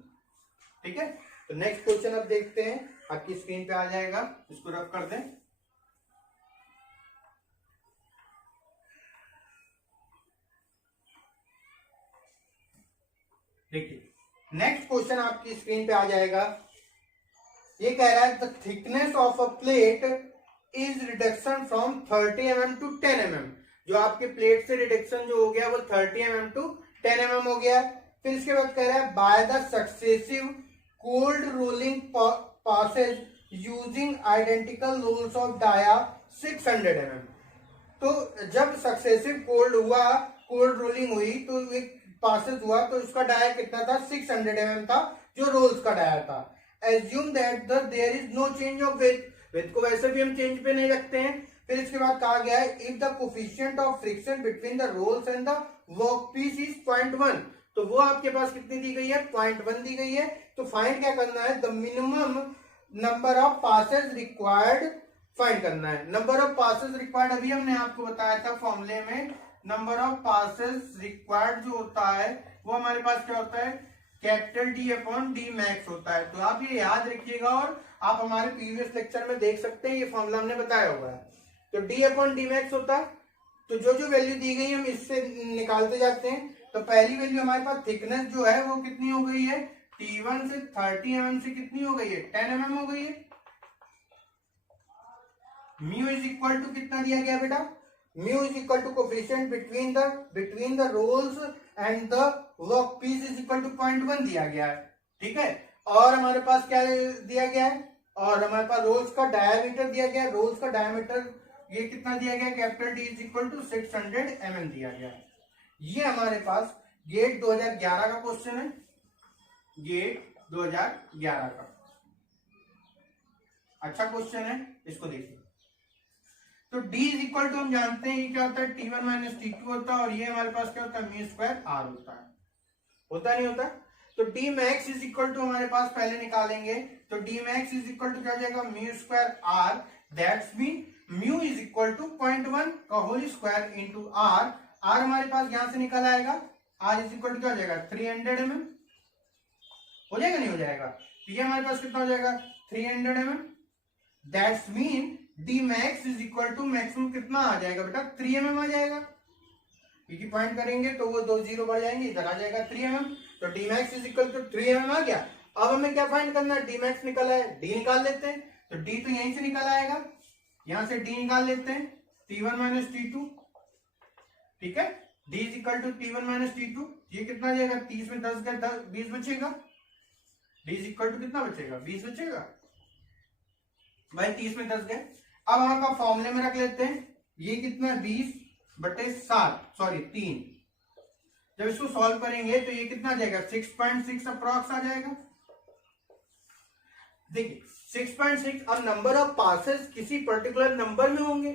ठीक है, तो नेक्स्ट क्वेश्चन अब देखते हैं, आपकी स्क्रीन पे आ जाएगा, इसको रब कर दें। देखिए नेक्स्ट क्वेश्चन आपकी स्क्रीन पे आ जाएगा। ये कह रहा है the thickness of a plate is reduction from 30 mm to 10 mm। जो आपके प्लेट से रिडक्शन जो हो गया वो 30 mm टू 10 mm हो गया। फिर इसके बाद कह रहा है by the successive cold rolling passes using identical rolls of dia 600 mm। तो जब सक्सेसिव कोल्ड रोलिंग हुई तो एक पासेज हुआ, तो उसका डाया कितना था? 600 mm था, जो रोल्स का डाया था। Assume that there is no change of width को वैसे भी हम चेंज पे नहीं रखते हैं। फिर इसके बाद कहा गया है if the coefficient of friction between the rolls and the workpiece is 0.1, तो वो आपके पास कितनी दी गई है? 0.1 दी गई है। तो फाइंड क्या करना है? The minimum number of passes required find करना है। नंबर ऑफ पासेज रिक्वायर्ड अभी हमने आपको बताया था फॉर्मूले में, नंबर ऑफ पासेज रिक्वायर्ड जो होता है वो हमारे पास क्या होता है? Capital D upon D max होता है। तो आप ये याद रखिएगा और आप हमारे प्रीवियस लेक्चर में देख सकते हैं, ये फॉर्मूला हमने बताया हुआ है। तो डी अपॉन डी मैक्स होता है, तो जो जो वैल्यू दी गई हम इससे निकालते जाते हैं। तो पहली वैल्यू हमारे पास थिकनेस जो है वो कितनी हो गई है? T1 से 30 mm से कितनी हो गई है? 10 mm हो गई है। म्यू इज इक्वल टू कितना दिया गया बेटा? Mu is equal to coefficient between the rolls and the workpiece is equal to 0.1 दिया गया है। ठीक है, और हमारे पास क्या दिया गया है? और हमारे पास रोल्स का डायमीटर दिया गया है। रोल्स का डायमीटर ये कितना दिया गया, capital D is equal to 600 mm दिया गया है। ये हमारे पास गेट 2011 का क्वेश्चन है, गेट 2011 का अच्छा क्वेश्चन है, इसको देखिए। तो d इज इक्वल टू हम जानते हैं ये क्या होता है, T1 माइनस T2 होता है, और ये हमारे पास क्या होता है, म्यू स्क्वायर r होता नहीं होता। तो d max is equal to हमारे पास पहले निकालेंगे, तो d max is equal to क्या हो जाएगा, mu square r, that's mean mu is equal to 0.1 का whole square into r। r हमारे पास यहां से निकल आएगा, r इज इक्वल टू क्या हो जाएगा, 300 mm हो जाएगा, नहीं हो जाएगा, तो ये हमारे पास कितना हो जाएगा, 300 mm। That's mean D max is equal to maximum कितना आ जाएगा बेटा, 3 mm आ जाएगा, क्योंकि पॉइंट करेंगे तो वो 2 0 बढ़ जाएंगे, इधर आ जाएगा 3 mm। तो D max is equal to 3 mm आ गया। अब हमें क्या फाइंड करना है, डी मैक्स निकला है, डी निकाल लेते हैं, तो डी तो यहीं से निकल आएगा, यहां से डी निकाल लेते हैं, T1 माइनस T2, ठीक है, D is equal to T1 minus T2, ये कितना जाएगा, 30 में 10 का 20 बचेगा, डी इज इक्वल टू कितना बचेगा, 20 बचेगा भाई, 30 में 10 गए। अब हम का फॉर्मूले में रख लेते हैं, ये कितना 20/7 सॉरी 3, जब इसको सॉल्व करेंगे तो ये कितना जाएगा, 6.6 अप्रॉक्स आ जाएगा। देखिए 6.6, अब नंबर ऑफ पासेस किसी पर्टिकुलर नंबर में होंगे,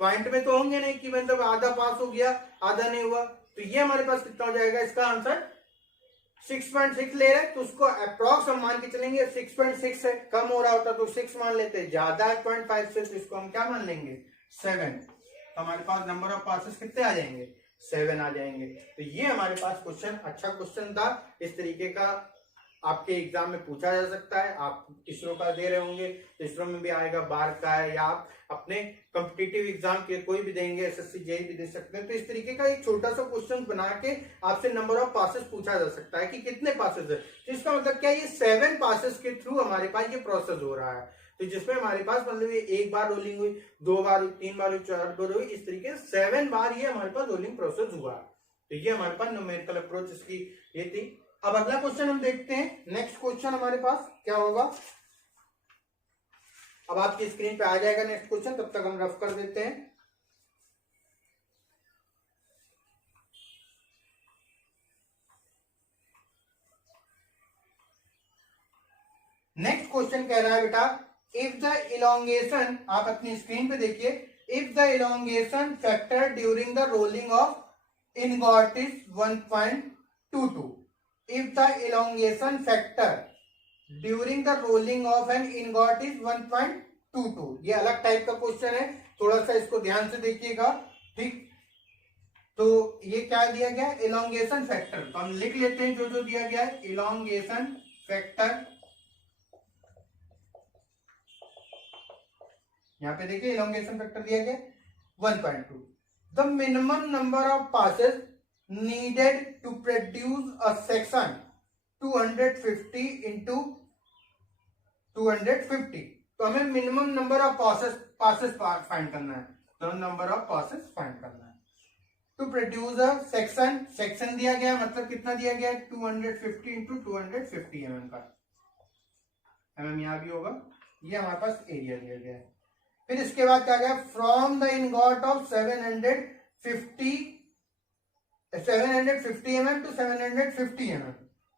पॉइंट में तो होंगे नहीं कि मतलब आधा पास हो गया आधा नहीं हुआ, तो ये हमारे पास कितना हो जाएगा, इसका आंसर 6.6 ले रहे हैं, तो उसको अप्रॉक्स हम मान के चलेंगे, 6.6 है, कम हो रहा होता तो 6 मान लेते हैं, ज्यादा है 0.5 से, तो इसको हम क्या मान लेंगे, 7। तो हमारे पास नंबर ऑफ पासेस कितने आ जाएंगे, 7 आ जाएंगे। तो ये हमारे पास क्वेश्चन अच्छा क्वेश्चन था, इस तरीके का आपके एग्जाम में पूछा जा सकता है। आप इसरो का दे रहे होंगे तो इसरो में भी आएगा, बार का है, या आप अपने कॉम्पिटिटिव एग्जाम के कोई भी देंगे, एसएससी जेई भी दे सकते हैं। तो इस तरीके का एक छोटा सा क्वेश्चन बना के आपसे नंबर ऑफ पासेस पूछा जा सकता है कि कितने पासेस है, तो इसका मतलब क्या, ये 7 पासेस के थ्रू हमारे पास ये प्रोसेस हो रहा है। तो जिसमें हमारे पास मतलब ये 1 बार रोलिंग हुई, 2 बार हुई, 3 बार हुई, 4 बार हुई, इस तरीके से 7 बार ये हमारे पास रोलिंग प्रोसेस हुआ। तो ये हमारे पास न्यूमेरिकल अप्रोच इसकी ये थी। अब अगला क्वेश्चन हम देखते हैं, नेक्स्ट क्वेश्चन हमारे पास क्या होगा, अब आपकी स्क्रीन पे आ जाएगा नेक्स्ट क्वेश्चन, तब तक हम रफ कर देते हैं। नेक्स्ट क्वेश्चन कह रहा है बेटा, इफ द इलोंगेशन, आप अपनी स्क्रीन पे देखिए, if the elongation factor during the rolling of ingot is 1.22, if the elongation factor during the rolling of an ingot is 1.22, ये अलग टाइप का क्वेश्चन है, थोड़ा सा इसको ध्यान से देखिएगा, ठीक। तो ये क्या दिया गया, elongation फैक्टर, तो हम लिख लेते हैं जो जो दिया गया है, elongation फैक्टर, यहां पे देखिए elongation फैक्टर दिया गया 1.2। The minimum number of passes needed to produce a section 250 into 250, तो हमें minimum number of passes find करना है, तो नंबर ऑफ पासेस फाइंड करना है। टू प्रोड्यूस अ सेक्शन दिया गया, मतलब कितना दिया गया, 250 into 250 mm का, mm यहां भी होगा, ये हमारे पास एरिया दिया गया है। फिर इसके बाद क्या गया, from the ingot of 750 mm to 750 mm,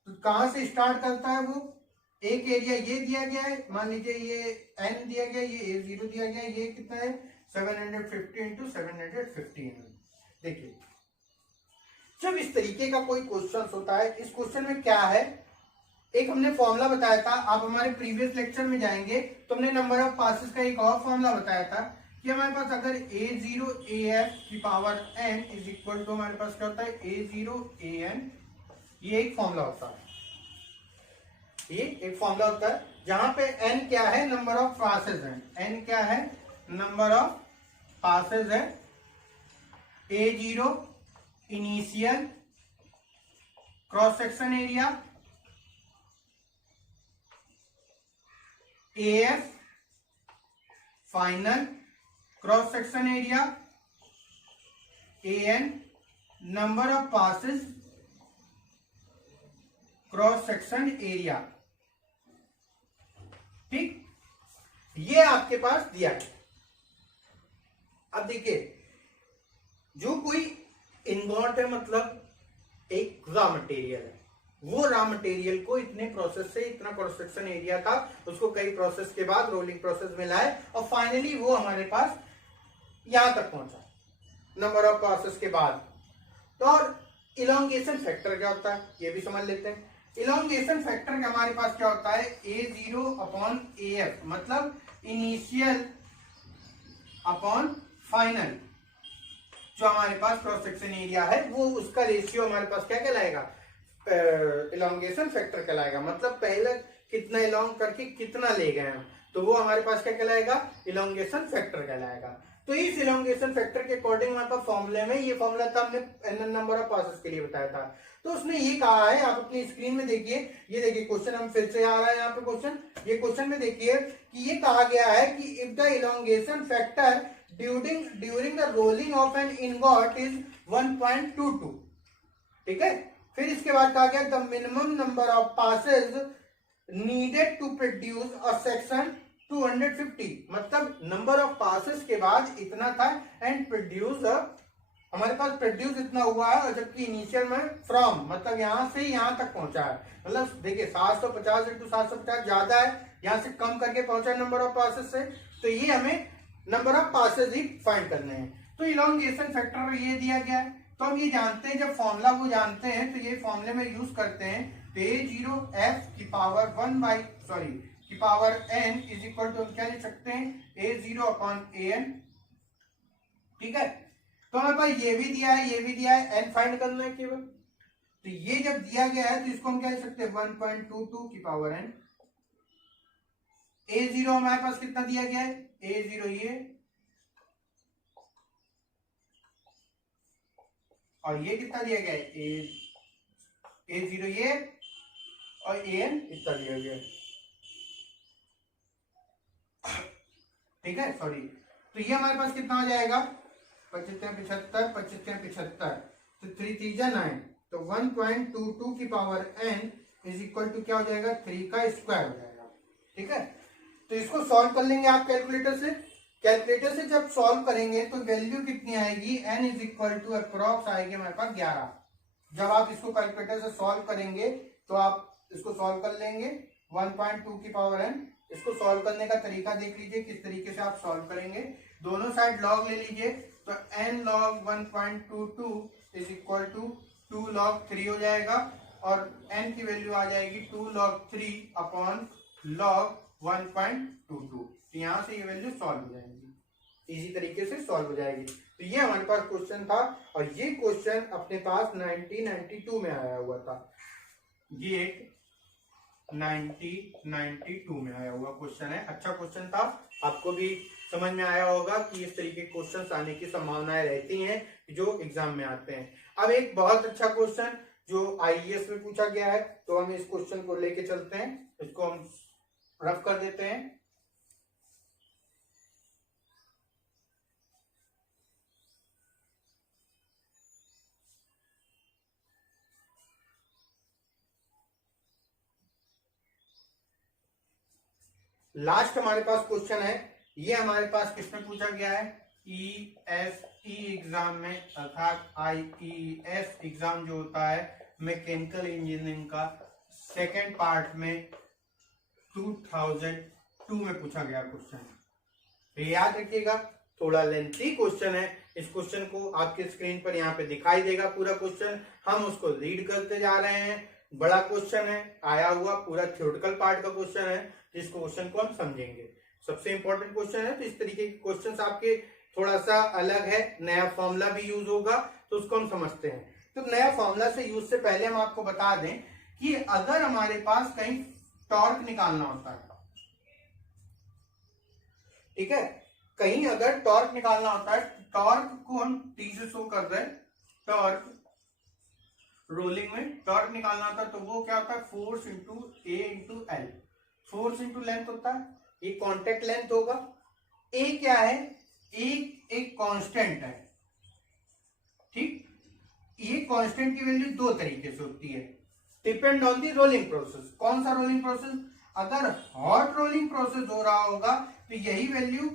तो कहां से स्टार्ट करता है वो, एक एरिया ये दिया गया है, मान लीजिए ये n दिया गया, ये a0 दिया गया, ये कितना है 750 into 750 mm। देखिए जब इस तरीके का कोई क्वेश्चन होता है, इस क्वेश्चन में क्या है, एक हमने फॉर्मूला बताया था, आप हमारे प्रीवियस लेक्चर में जाएंगे तो हमने नंबर ऑफ पासेस का एक और फॉर्मूला बताया था कि हमारे पास अगर a0 af की power n is equal to, हमारे पास क्या होता है a0 an, ये एक फॉर्मूला होता है, ये एक फॉर्मूला होता है जहां पे n क्या है, नंबर ऑफ पासेस है, n क्या है, नंबर ऑफ पासेस है, a0 initial cross section area, AF final cross section area, AN number of passes cross section area, ठीक, ये आपके पास दिया है। अब देखिए, जो कोई इनगॉट है मतलब एक रॉ मटेरियल है, वो रॉ मटेरियल को इतने प्रोसेस से, इतना क्रॉस सेक्शन एरिया था, उसको कई प्रोसेस के बाद रोलिंग प्रोसेस में लाए और फाइनली वो हमारे पास यहां तक पहुंचा नंबर ऑफ प्रोसेस के बाद। तो और इलोंगेशन फैक्टर क्या होता है ये भी समझ लेते हैं। इलोंगेशन फैक्टर का हमारे पास क्या होता है, A0 अपॉन AF, मतलब इनिशियल अपॉन फाइनल। जो हमारे पास क्रॉस सेक्शन एरिया है वो उसका रेशियो हमारे पास क्या कहलाएगा, इलोंगेशन फैक्टर कहलाएगा। मतलब पहले कितना इलोंग करके कितना ले गए हम, तो वो हमारे पास क्या कहलाएगा, इलोंगेशन फैक्टर कहलाएगा। तो इस इलोंगेशन फैक्टर के अकॉर्डिंग हमारे पास फॉर्मूले में, ये फॉर्मूला था हमने एन नंबर ऑफ पासेस के लिए बताया था। तो उसने ये कहा है, आप अपनी स्क्रीन में देखिए, ये देखिए क्वेश्चन हम फिर से आ रहा है यहाँ पे क्वेश्चन। ये क्वेश्चन में देखिए कि ये कहा गया है कि if the elongation factor during the rolling of an ingot is 1.22, ठीक है। फिर इसके बाद कहा गया the minimum number of passes needed to produce a section 250, मतलब नंबर ऑफ पासेस के बाद इतना था एंड प्रोड्यूस, हमारे पास प्रोड्यूस इतना हुआ है, और जबकि इनिशियल में फ्रॉम मतलब यहां से यहां तक पहुंचा है। मतलब देखिए 750 इंटू 750 ज्यादा है, यहां से कम करके पहुंचा नंबर ऑफ पासेस से, तो ये हमें number of passes he find करने हैं। तो इलोंगेशन फैक्टर ये दिया गया है, तो हम ये जानते हैं, जब फॉर्मूला वो जानते हैं तो ये फॉर्मूले में यूज करते हैं। तो A0F की पावर की power n is equal to हम क्या लिख सकते हैं, A0 अपॉन AN, ठीक है। तो हमारे पास ये भी दिया है, ये भी दिया है, n फाइंड करना है केवल। तो ये जब दिया गया है तो इसको हम क्या लिख सकते हैं, 1.22 की पावर n। A0 हमारे पास कितना दिया गया है, A0 ये, और ये कितना दिया गया है, A0 ये, और AN इतना दिया गया है, ठीक है। सॉरी, तो ये हमारे पास कितना आ जाएगा, 75 75 25 75, तो 3 3 9, तो 1.22 की power n is equal to क्या हो जाएगा, 3 का स्क्वायर हो जाएगा, ठीक है। तो इसको सॉल्व कर लेंगे आप कैलकुलेटर से। कैलकुलेटर से जब सॉल्व करेंगे तो वैल्यू कितनी आएगी, n is equal to approx आएगी हमारे पास 11। जब आप इसको कैलकुलेटर से सॉल्व करेंगे तो आप इसको सॉल्व कर लेंगे 1.2 की पावर n। इसको सॉल्व करने का तरीका देख लीजिए किस तरीके से आप सॉल्व करेंगे। दोनों साइड लॉग ले लीजिए, तो n log 1.22 is equal to 2 log 3 हो जाएगा, और n की वैल्यू आ जाएगी 2 log 3 अपॉन log 1.22। तो यहां से ये वैल्यू सॉल्व हो जाएगी, इजी तरीके से सॉल्व हो जाएगी। तो ये हमारे पास क्वेश्चन था, और ये क्वेश्चन अपने पास 1992 में आया हुआ था। ये 1992 में आया हुआ क्वेश्चन है, अच्छा क्वेश्चन था, आपको भी समझ में आया होगा कि इस तरीके के क्वेश्चन आने की संभावनाएं रहती हैं जो एग्जाम में आते हैं। अब एक बहुत अच्छा क्वेश्चन जो IAS में पूछा गया है, तो हम इस क्वेश्चन को लेके चलते हैं, इसको हम रफ कर देते हैं। लास्ट हमारे पास क्वेश्चन है, ये हमारे पास किसमें पूछा गया है, ESE एग्जाम में, अर्थात IES एग्जाम जो होता है मैकेनिकल इंजीनियरिंग का, सेकेंड पार्ट में 2002 में पूछा गया क्वेश्चन। तो याद रखिएगा, थोड़ा लेंथी क्वेश्चन है। इस क्वेश्चन को आपके स्क्रीन पर यहाँ पे दिखाई देगा पूरा क्वेश्चन, हम उसको रीड करते जा रहे हैं। बड़ा क्वेश्चन है, आया हुआ पूरा थ्योरेटिकल पार्ट का क्वेश्चन है, जिस क्वेश्चन को हम समझेंगे। सबसे इंपॉर्टेंट क्वेश्चन है, तो इस तरीके के क्वेश्चन आपके थोड़ा सा अलग है, नया फॉर्मूला भी यूज होगा, तो उसको हम समझते हैं। तो नया फॉर्मूला से यूज से पहले हम आपको बता दें कि अगर हमारे पास कहीं टॉर्क निकालना होता है, ठीक है, कहीं अगर टॉर्क निकालना होता है, टॉर्क को हम T से शो कर रहे हैं, टॉर्क रोलिंग में टॉर्क निकालना होता है, तो वो क्या होता है, force into A into L, force into length होता है, ये कॉन्टेक्ट लेंथ होगा। A क्या है, एक कांस्टेंट है, ठीक। ये कांस्टेंट की वैल्यू दो तरीके से होती है, depend on the rolling process. कौन सा रोलिंग प्रोसेस, अगर हॉट रोलिंग प्रोसेस हो रहा होगा तो यही वैल्यू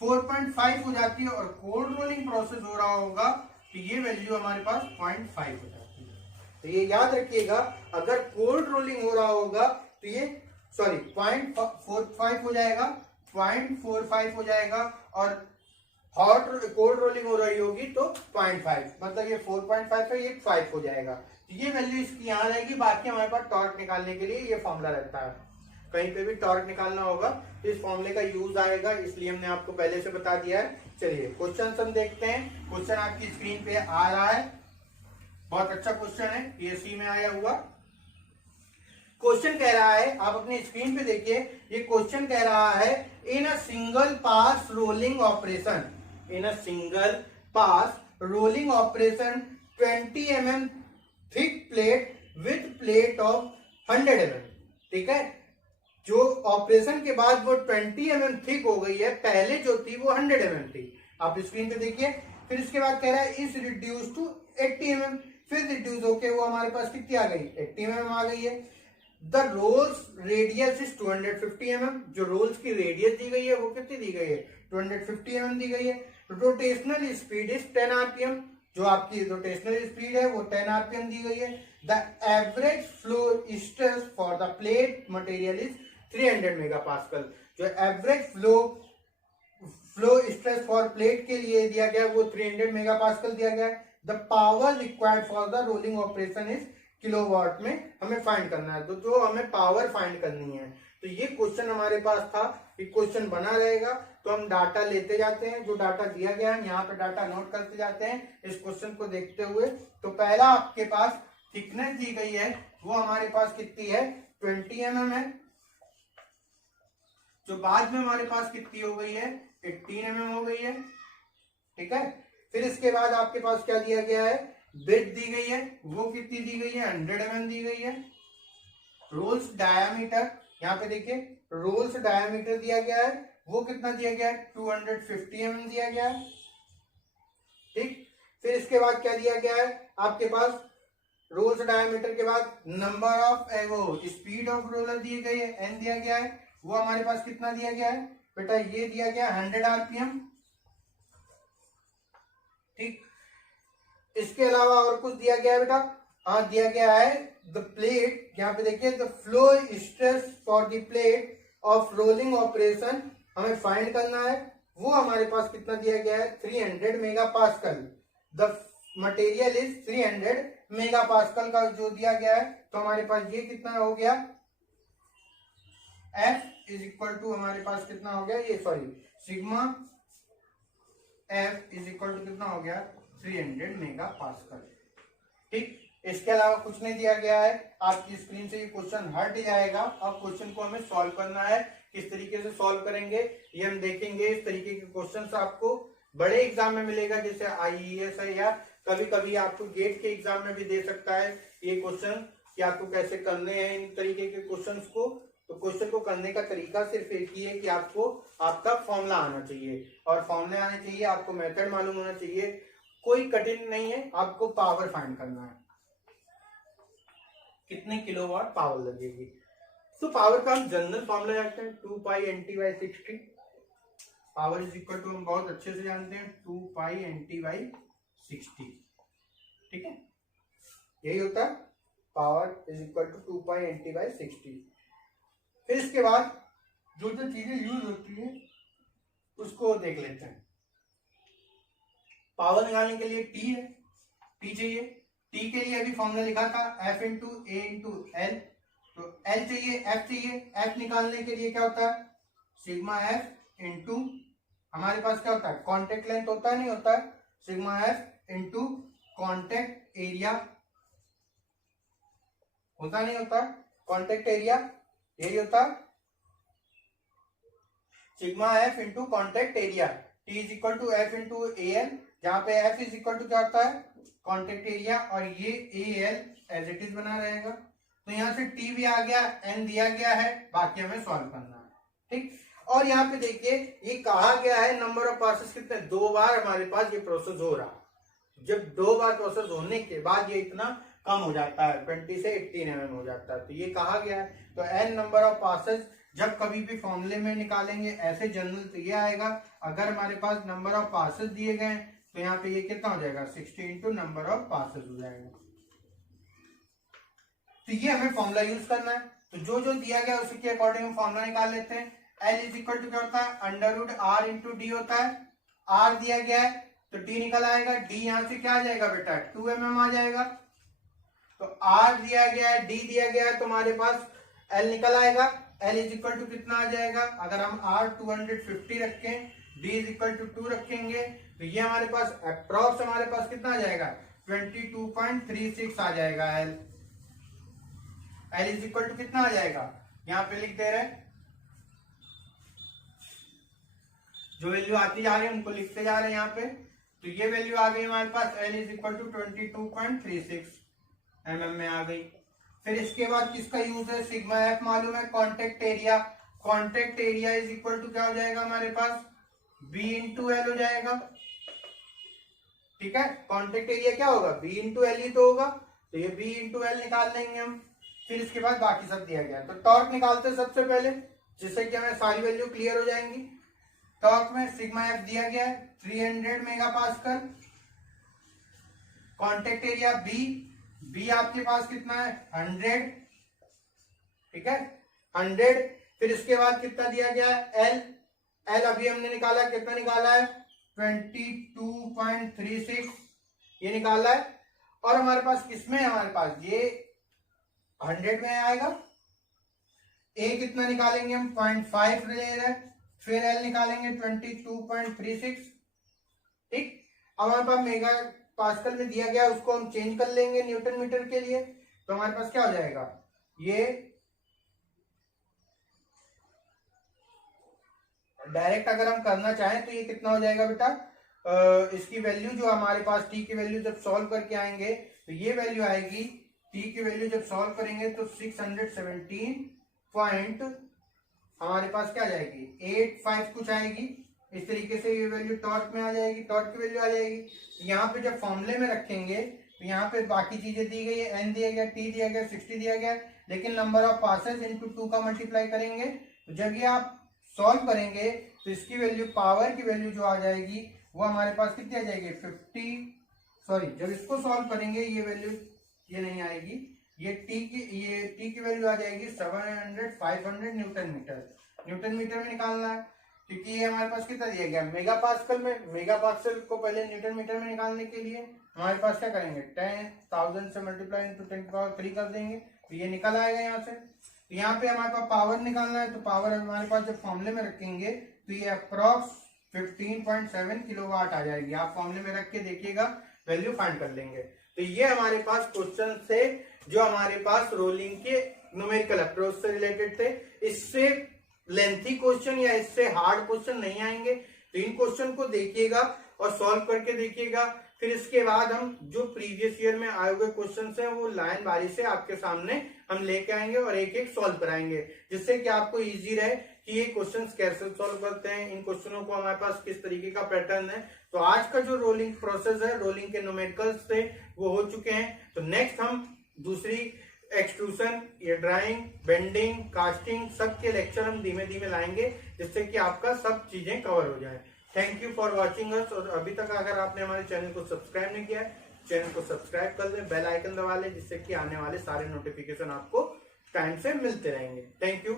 4.5 हो जाती है और कोल्ड रोलिंग प्रोसेस हो रहा होगा तो ये वैल्यू हमारे पास 0.5 हो जाती है। तो ये याद रखिएगा, अगर कोल्ड रोलिंग हो रहा होगा तो ये 0.45 हो जाएगा, 0.45 हो जाएगा, और हॉट कोल्ड रोलिंग हो रही होगी तो 0.5, मतलब ये 4.5 है, ये 5 हो जाएगा। तो ये वैल्यू इसकी यहाँ रहेगी। बाकी हमारे पास टॉर्क निकालने के लिए ये फॉर्मूला रहता है, कहीं पे भी टॉर्क निकालना होगा तो इस फॉर्मूले का यूज आएगा, इसलिए हमने आपको पहले से बता दिया है। चलिए क्वेश्चन हम देखते हैं। क्वेश्चन आपकी स्क्रीन पे आ रहा है, बहुत अच्छा क्वेश्चन है, पीएससी में आया हुआ क्वेश्चन। कह रहा है, आप अपनी स्क्रीन पे देखिए, ये क्वेश्चन कह रहा है in a single pass rolling operation, in a single pass rolling operation 20 mm thick plate with plate of 100 mm। ठीक है, जो ऑपरेशन के बाद वो 20 mm थिक हो गई है, पहले जो थी वो 100 mm थी। आप स्क्रीन पे देखिए। फिर इसके बाद कह रहा है इज रिड्यूस टू 80 mm, फिर रिड्यूस होके वो हमारे पास कितनी आ गई, 80 mm आ गई है। The rolls radius is 250 mm, जो रोल्स की रेडियस दी गई है वो कितनी दी गई है, 250 mm दी गई है। रोटेशनल स्पीड इज 10 rpm, जो आपकी रोटेशनल स्पीड है वो 10 rpm दी गई है। The average flow stress for the plate material is 300 megapascal, जो average flow stress for plate के लिए दिया गया वो 300 मेगापास्कल दिया गया है। The power required for the rolling operation is kilowatt में हमें फाइंड करना है, तो जो हमें पावर फाइंड करनी है। तो ये क्वेश्चन हमारे पास था, ये क्वेश्चन बना रहेगा तो हम डाटा लेते जाते हैं, जो डाटा दिया गया है यहाँ पे डाटा नोट करते जाते हैं इस क्वेश्चन को देखते हुए। तो पहला आपके पास थिकनेस दी गई है वो हमारे पास कितनी है, 20 mm है, जो बाद में हमारे पास कितनी हो गई है, 18 mm हो गई है। ठीक है, फिर इसके बाद आपके पास क्या दिया गया है, ब्रेथ दी गई है, वो कितनी दी गई है, 100 mm दी गई है। रोल्स डायामीटर, यहाँ पे देखिए रोल्स डायामीटर दिया गया है, वो कितना दिया गया है, 250 mm दिया गया है। ठीक, फिर इसके बाद क्या दिया गया है आपके पास, रोल्स डायामीटर के बाद नंबर ऑफ वो स्पीड ऑफ रोलर दी गई है, एन दिया गया है, वो हमारे पास कितना दिया गया है बेटा, ये दिया गया 100 rpm। ठीक, इसके अलावा और कुछ दिया गया है बेटा, हाँ दिया गया है द प्लेट, यहाँ पे देखिए the flow stress for the plate of rolling operation हमें फाइंड करना है, वो हमारे पास कितना दिया गया है, 300 megapascal. The material is 300 megapascal का जो दिया गया है, तो हमारे पास ये कितना हो गया, F इज इक्वल टू हमारे पास कितना हो गया, ये sorry sigma F is equal to कितना हो गया, 300 मेगापास्कल। ठीक, इसके अलावा कुछ नहीं दिया गया है। आपकी स्क्रीन से ये क्वेश्चन हट जाएगा। अब क्वेश्चन को हमें सॉल्व करना है, किस तरीके से सॉल्व करेंगे ये हम देखेंगे। इस तरीके के क्वेश्चंस आपको बड़े एग्जाम में मिलेगा, जैसे IAS है, या कभी कभी आपको गेट के एग्जाम में भी दे सकता है ये क्वेश्चन कि आपको कैसे करने हैं इन तरीके के क्वेश्चंस को। तो क्वेश्चन को करने का तरीका सिर्फ एक ही है कि आपको आपका फॉर्मूला आना चाहिए, और फॉर्मूले आने चाहिए, आपको मेथड मालूम होना चाहिए, कोई कठिन नहीं है। आपको पावर फाइंड करना है, कितने किलोवाट पावर लगेगी। तो पावर का हम जनरल फॉर्मूला जानते हैं, 2 pi NT/60। Power is equal to हम बहुत अच्छे से जानते हैं, 2 पाई NT/60। ठीक है, यही होता है, power is equal to 2 pi NT/60। फिर इसके बाद जो जो चीजें यूज होती है उसको देख लेते हैं। पावर निकालने के लिए T है, T चाहिए। T के लिए अभी फॉर्मूला लिखा था F into A into L, तो L चाहिए, F चाहिए। F निकालने के लिए क्या होता है, सिग्मा F इंटू हमारे पास क्या होता है, कॉन्टेक्ट लेंथ होता है, नहीं होता है, sigma F into contact area होता नहीं होता, कॉन्टेक्ट एरिया यही होता है, sigma F into contact area. T is equal to F into AL, जहां पे F इज इक्वल टू क्या होता है, कॉन्टेक्ट एरिया, और ये AL एज इट इज बना रहेगा। तो यहाँ से T भी आ गया, N दिया गया है, बाकी हमें सॉल्व करना है। ठीक, और यहाँ पे देखिए ये कहा गया है नंबर ऑफ पासेस कितने, 2 बार हमारे पास ये प्रोसेस हो रहा। जब 2 बार प्रोसेस होने के बाद ये इतना कम हो जाता है, 20 से 18 mm हो जाता है, तो ये कहा गया है। तो N नंबर ऑफ पासेस जब कभी भी फॉर्मूले में निकालेंगे ऐसे जनरल तो ये आएगा, अगर हमारे पास नंबर ऑफ पासेस दिए गए तो यहाँ पे ये कितना हो जाएगा 60 इंटू नंबर ऑफ पासेस हो जाएगा। तो ये हमें फॉर्मूला यूज करना है। तो जो जो दिया गया उसके अकॉर्डिंग हम फॉर्मूला निकाल लेते हैं। L इज इक्वल टू क्या होता है, under root R into D होता है। R दिया गया है तो D निकल आएगा, D यहां से क्या आ जाएगा बेटा 2mm आ जाएगा। तो R दिया गया है, D दिया गया है, तो हमारे पास L निकल आएगा। L इज इक्वल टू कितना आ जाएगा, अगर हम R 250 रखें, D इज इक्वल टू 2 रखेंगे तो ये हमारे पास अप्रॉक्स हमारे पास कितना आ जाएगा 22.36 आ जाएगा। L इज इक्वल टू कितना आ जाएगा, यहाँ पे लिख दे रहे हैं, जो वैल्यू आती जा रही है उनको लिखते जा रहे हैं यहाँ पे। तो ये वैल्यू आ गई हमारे पास, L is equal to 22.36 mm में आ गई। फिर इसके बाद किसका यूज है, सिग्मा एफ मालूम है, contact area. Contact area is equal to क्या हो जाएगा हमारे पास B इंटू एल हो जाएगा। ठीक है, कॉन्टेक्ट एरिया क्या होगा B इंटू एल ही तो होगा, तो ये B इंटू एल निकाल लेंगे हम। फिर इसके बाद बाकी सब दिया गया, तो टॉर्क निकालते हैं सबसे पहले, जिससे कि हमें सारी वैल्यू क्लियर हो जाएंगी। टॉर्क में सिग्मा एफ दिया गया है 300 मेगा पास्कल। कॉन्टेक्ट एरिया बी आपके पास कितना है 100। ठीक है 100। फिर इसके बाद कितना दिया गया है एल अभी हमने निकाला, कितना निकाला है 22.36 ये निकाला है। और हमारे पास किसमें है, हमारे पास ये 100 में आएगा। ए कितना निकालेंगे हम 0.5 ले रहे हैं, फिर एल निकालेंगे 22.36। ठीक, अब हमारे पास मेगा पास्कल में दिया गया, उसको हम चेंज कर लेंगे न्यूटन मीटर के लिए। तो हमारे पास क्या हो जाएगा, ये डायरेक्ट अगर हम करना चाहें तो ये कितना हो जाएगा बेटा, इसकी वैल्यू जो हमारे पास टी की वैल्यू जब सॉल्व करके आएंगे तो ये वैल्यू आएगी, टी की वैल्यू जब सॉल्व करेंगे तो 617 पॉइंट हमारे पास क्या जाएगी 85 कुछ आएगी। इस तरीके से ये वैल्यू टॉर्क में आ जाएगी, टॉर्क की वैल्यू आ जाएगी। यहाँ पे जब फॉर्मूले में रखेंगे तो यहाँ पे बाकी चीजें दी गई है, एन दिया गया, टी दिया गया, 60 दिया गया, लेकिन नंबर ऑफ पासेस इनटू 2 का मल्टीप्लाई करेंगे। तो जब ये आप सॉल्व करेंगे तो इसकी वैल्यू, पावर की वैल्यू जो आ जाएगी वो हमारे पास कितनी आ जाएगी 50, सॉरी जब इसको सॉल्व करेंगे ये वैल्यू ये नहीं आएगी, ये टी की वैल्यू आ जाएगी 500 न्यूटन मीटर में निकालना है, क्योंकि ये हमारे पास कितना दिया गया मेगा पास्कल में। मेगा पास्कल को पहले न्यूटन मीटर में निकालने के लिए हमारे पास क्या करेंगे 10,000 से मल्टीप्लाई इंटू 10⁻³ कर देंगे तो ये निकल आएगा यहाँ से। तो यहाँ पे हमारे पास पावर निकालना है, तो पावर हमारे पास जब फॉर्मूले में रखेंगे तो ये अप्रॉक्स 15.7 किलोवाट आ जाएगी। आप फॉर्मूले में रख के देखिएगा, वैल्यू फाइंड कर लेंगे। तो ये हमारे पास क्वेश्चन थे जो हमारे पास रोलिंग के न्यूमेरिकल अप्रोच से रिलेटेड थे। इससे लेंथी क्वेश्चन या इससे हार्ड क्वेश्चन नहीं आएंगे, तो इन क्वेश्चन को देखिएगा और सॉल्व करके देखिएगा। फिर इसके बाद हम जो प्रीवियस ईयर में आए हुए क्वेश्चन हैं वो लाइन बारी से आपके सामने हम लेके आएंगे और एक एक सॉल्व कराएंगे, जिससे कि आपको इजी रहे कि ये क्वेश्चंस कैसे सॉल्व करते हैं, इन क्वेश्चनों को हमारे पास किस तरीके का पैटर्न है। तो आज का जो रोलिंग प्रोसेस है, रोलिंग के न्यूमेरिकल्स थे वो हो चुके हैं। तो नेक्स्ट हम दूसरी एक्सट्रूशन, ये ड्राइंग, बेंडिंग, कास्टिंग सब के लेक्चर हम धीमे धीमे लाएंगे, जिससे कि आपका सब चीजें कवर हो जाए। Thank you for watching us. और अभी तक अगर आपने हमारे चैनल को सब्सक्राइब नहीं किया है, चैनल को सब्सक्राइब कर लें, बेल आइकन दबा लें, जिससे कि आने वाले सारे नोटिफिकेशन आपको टाइम से मिलते रहेंगे। Thank you.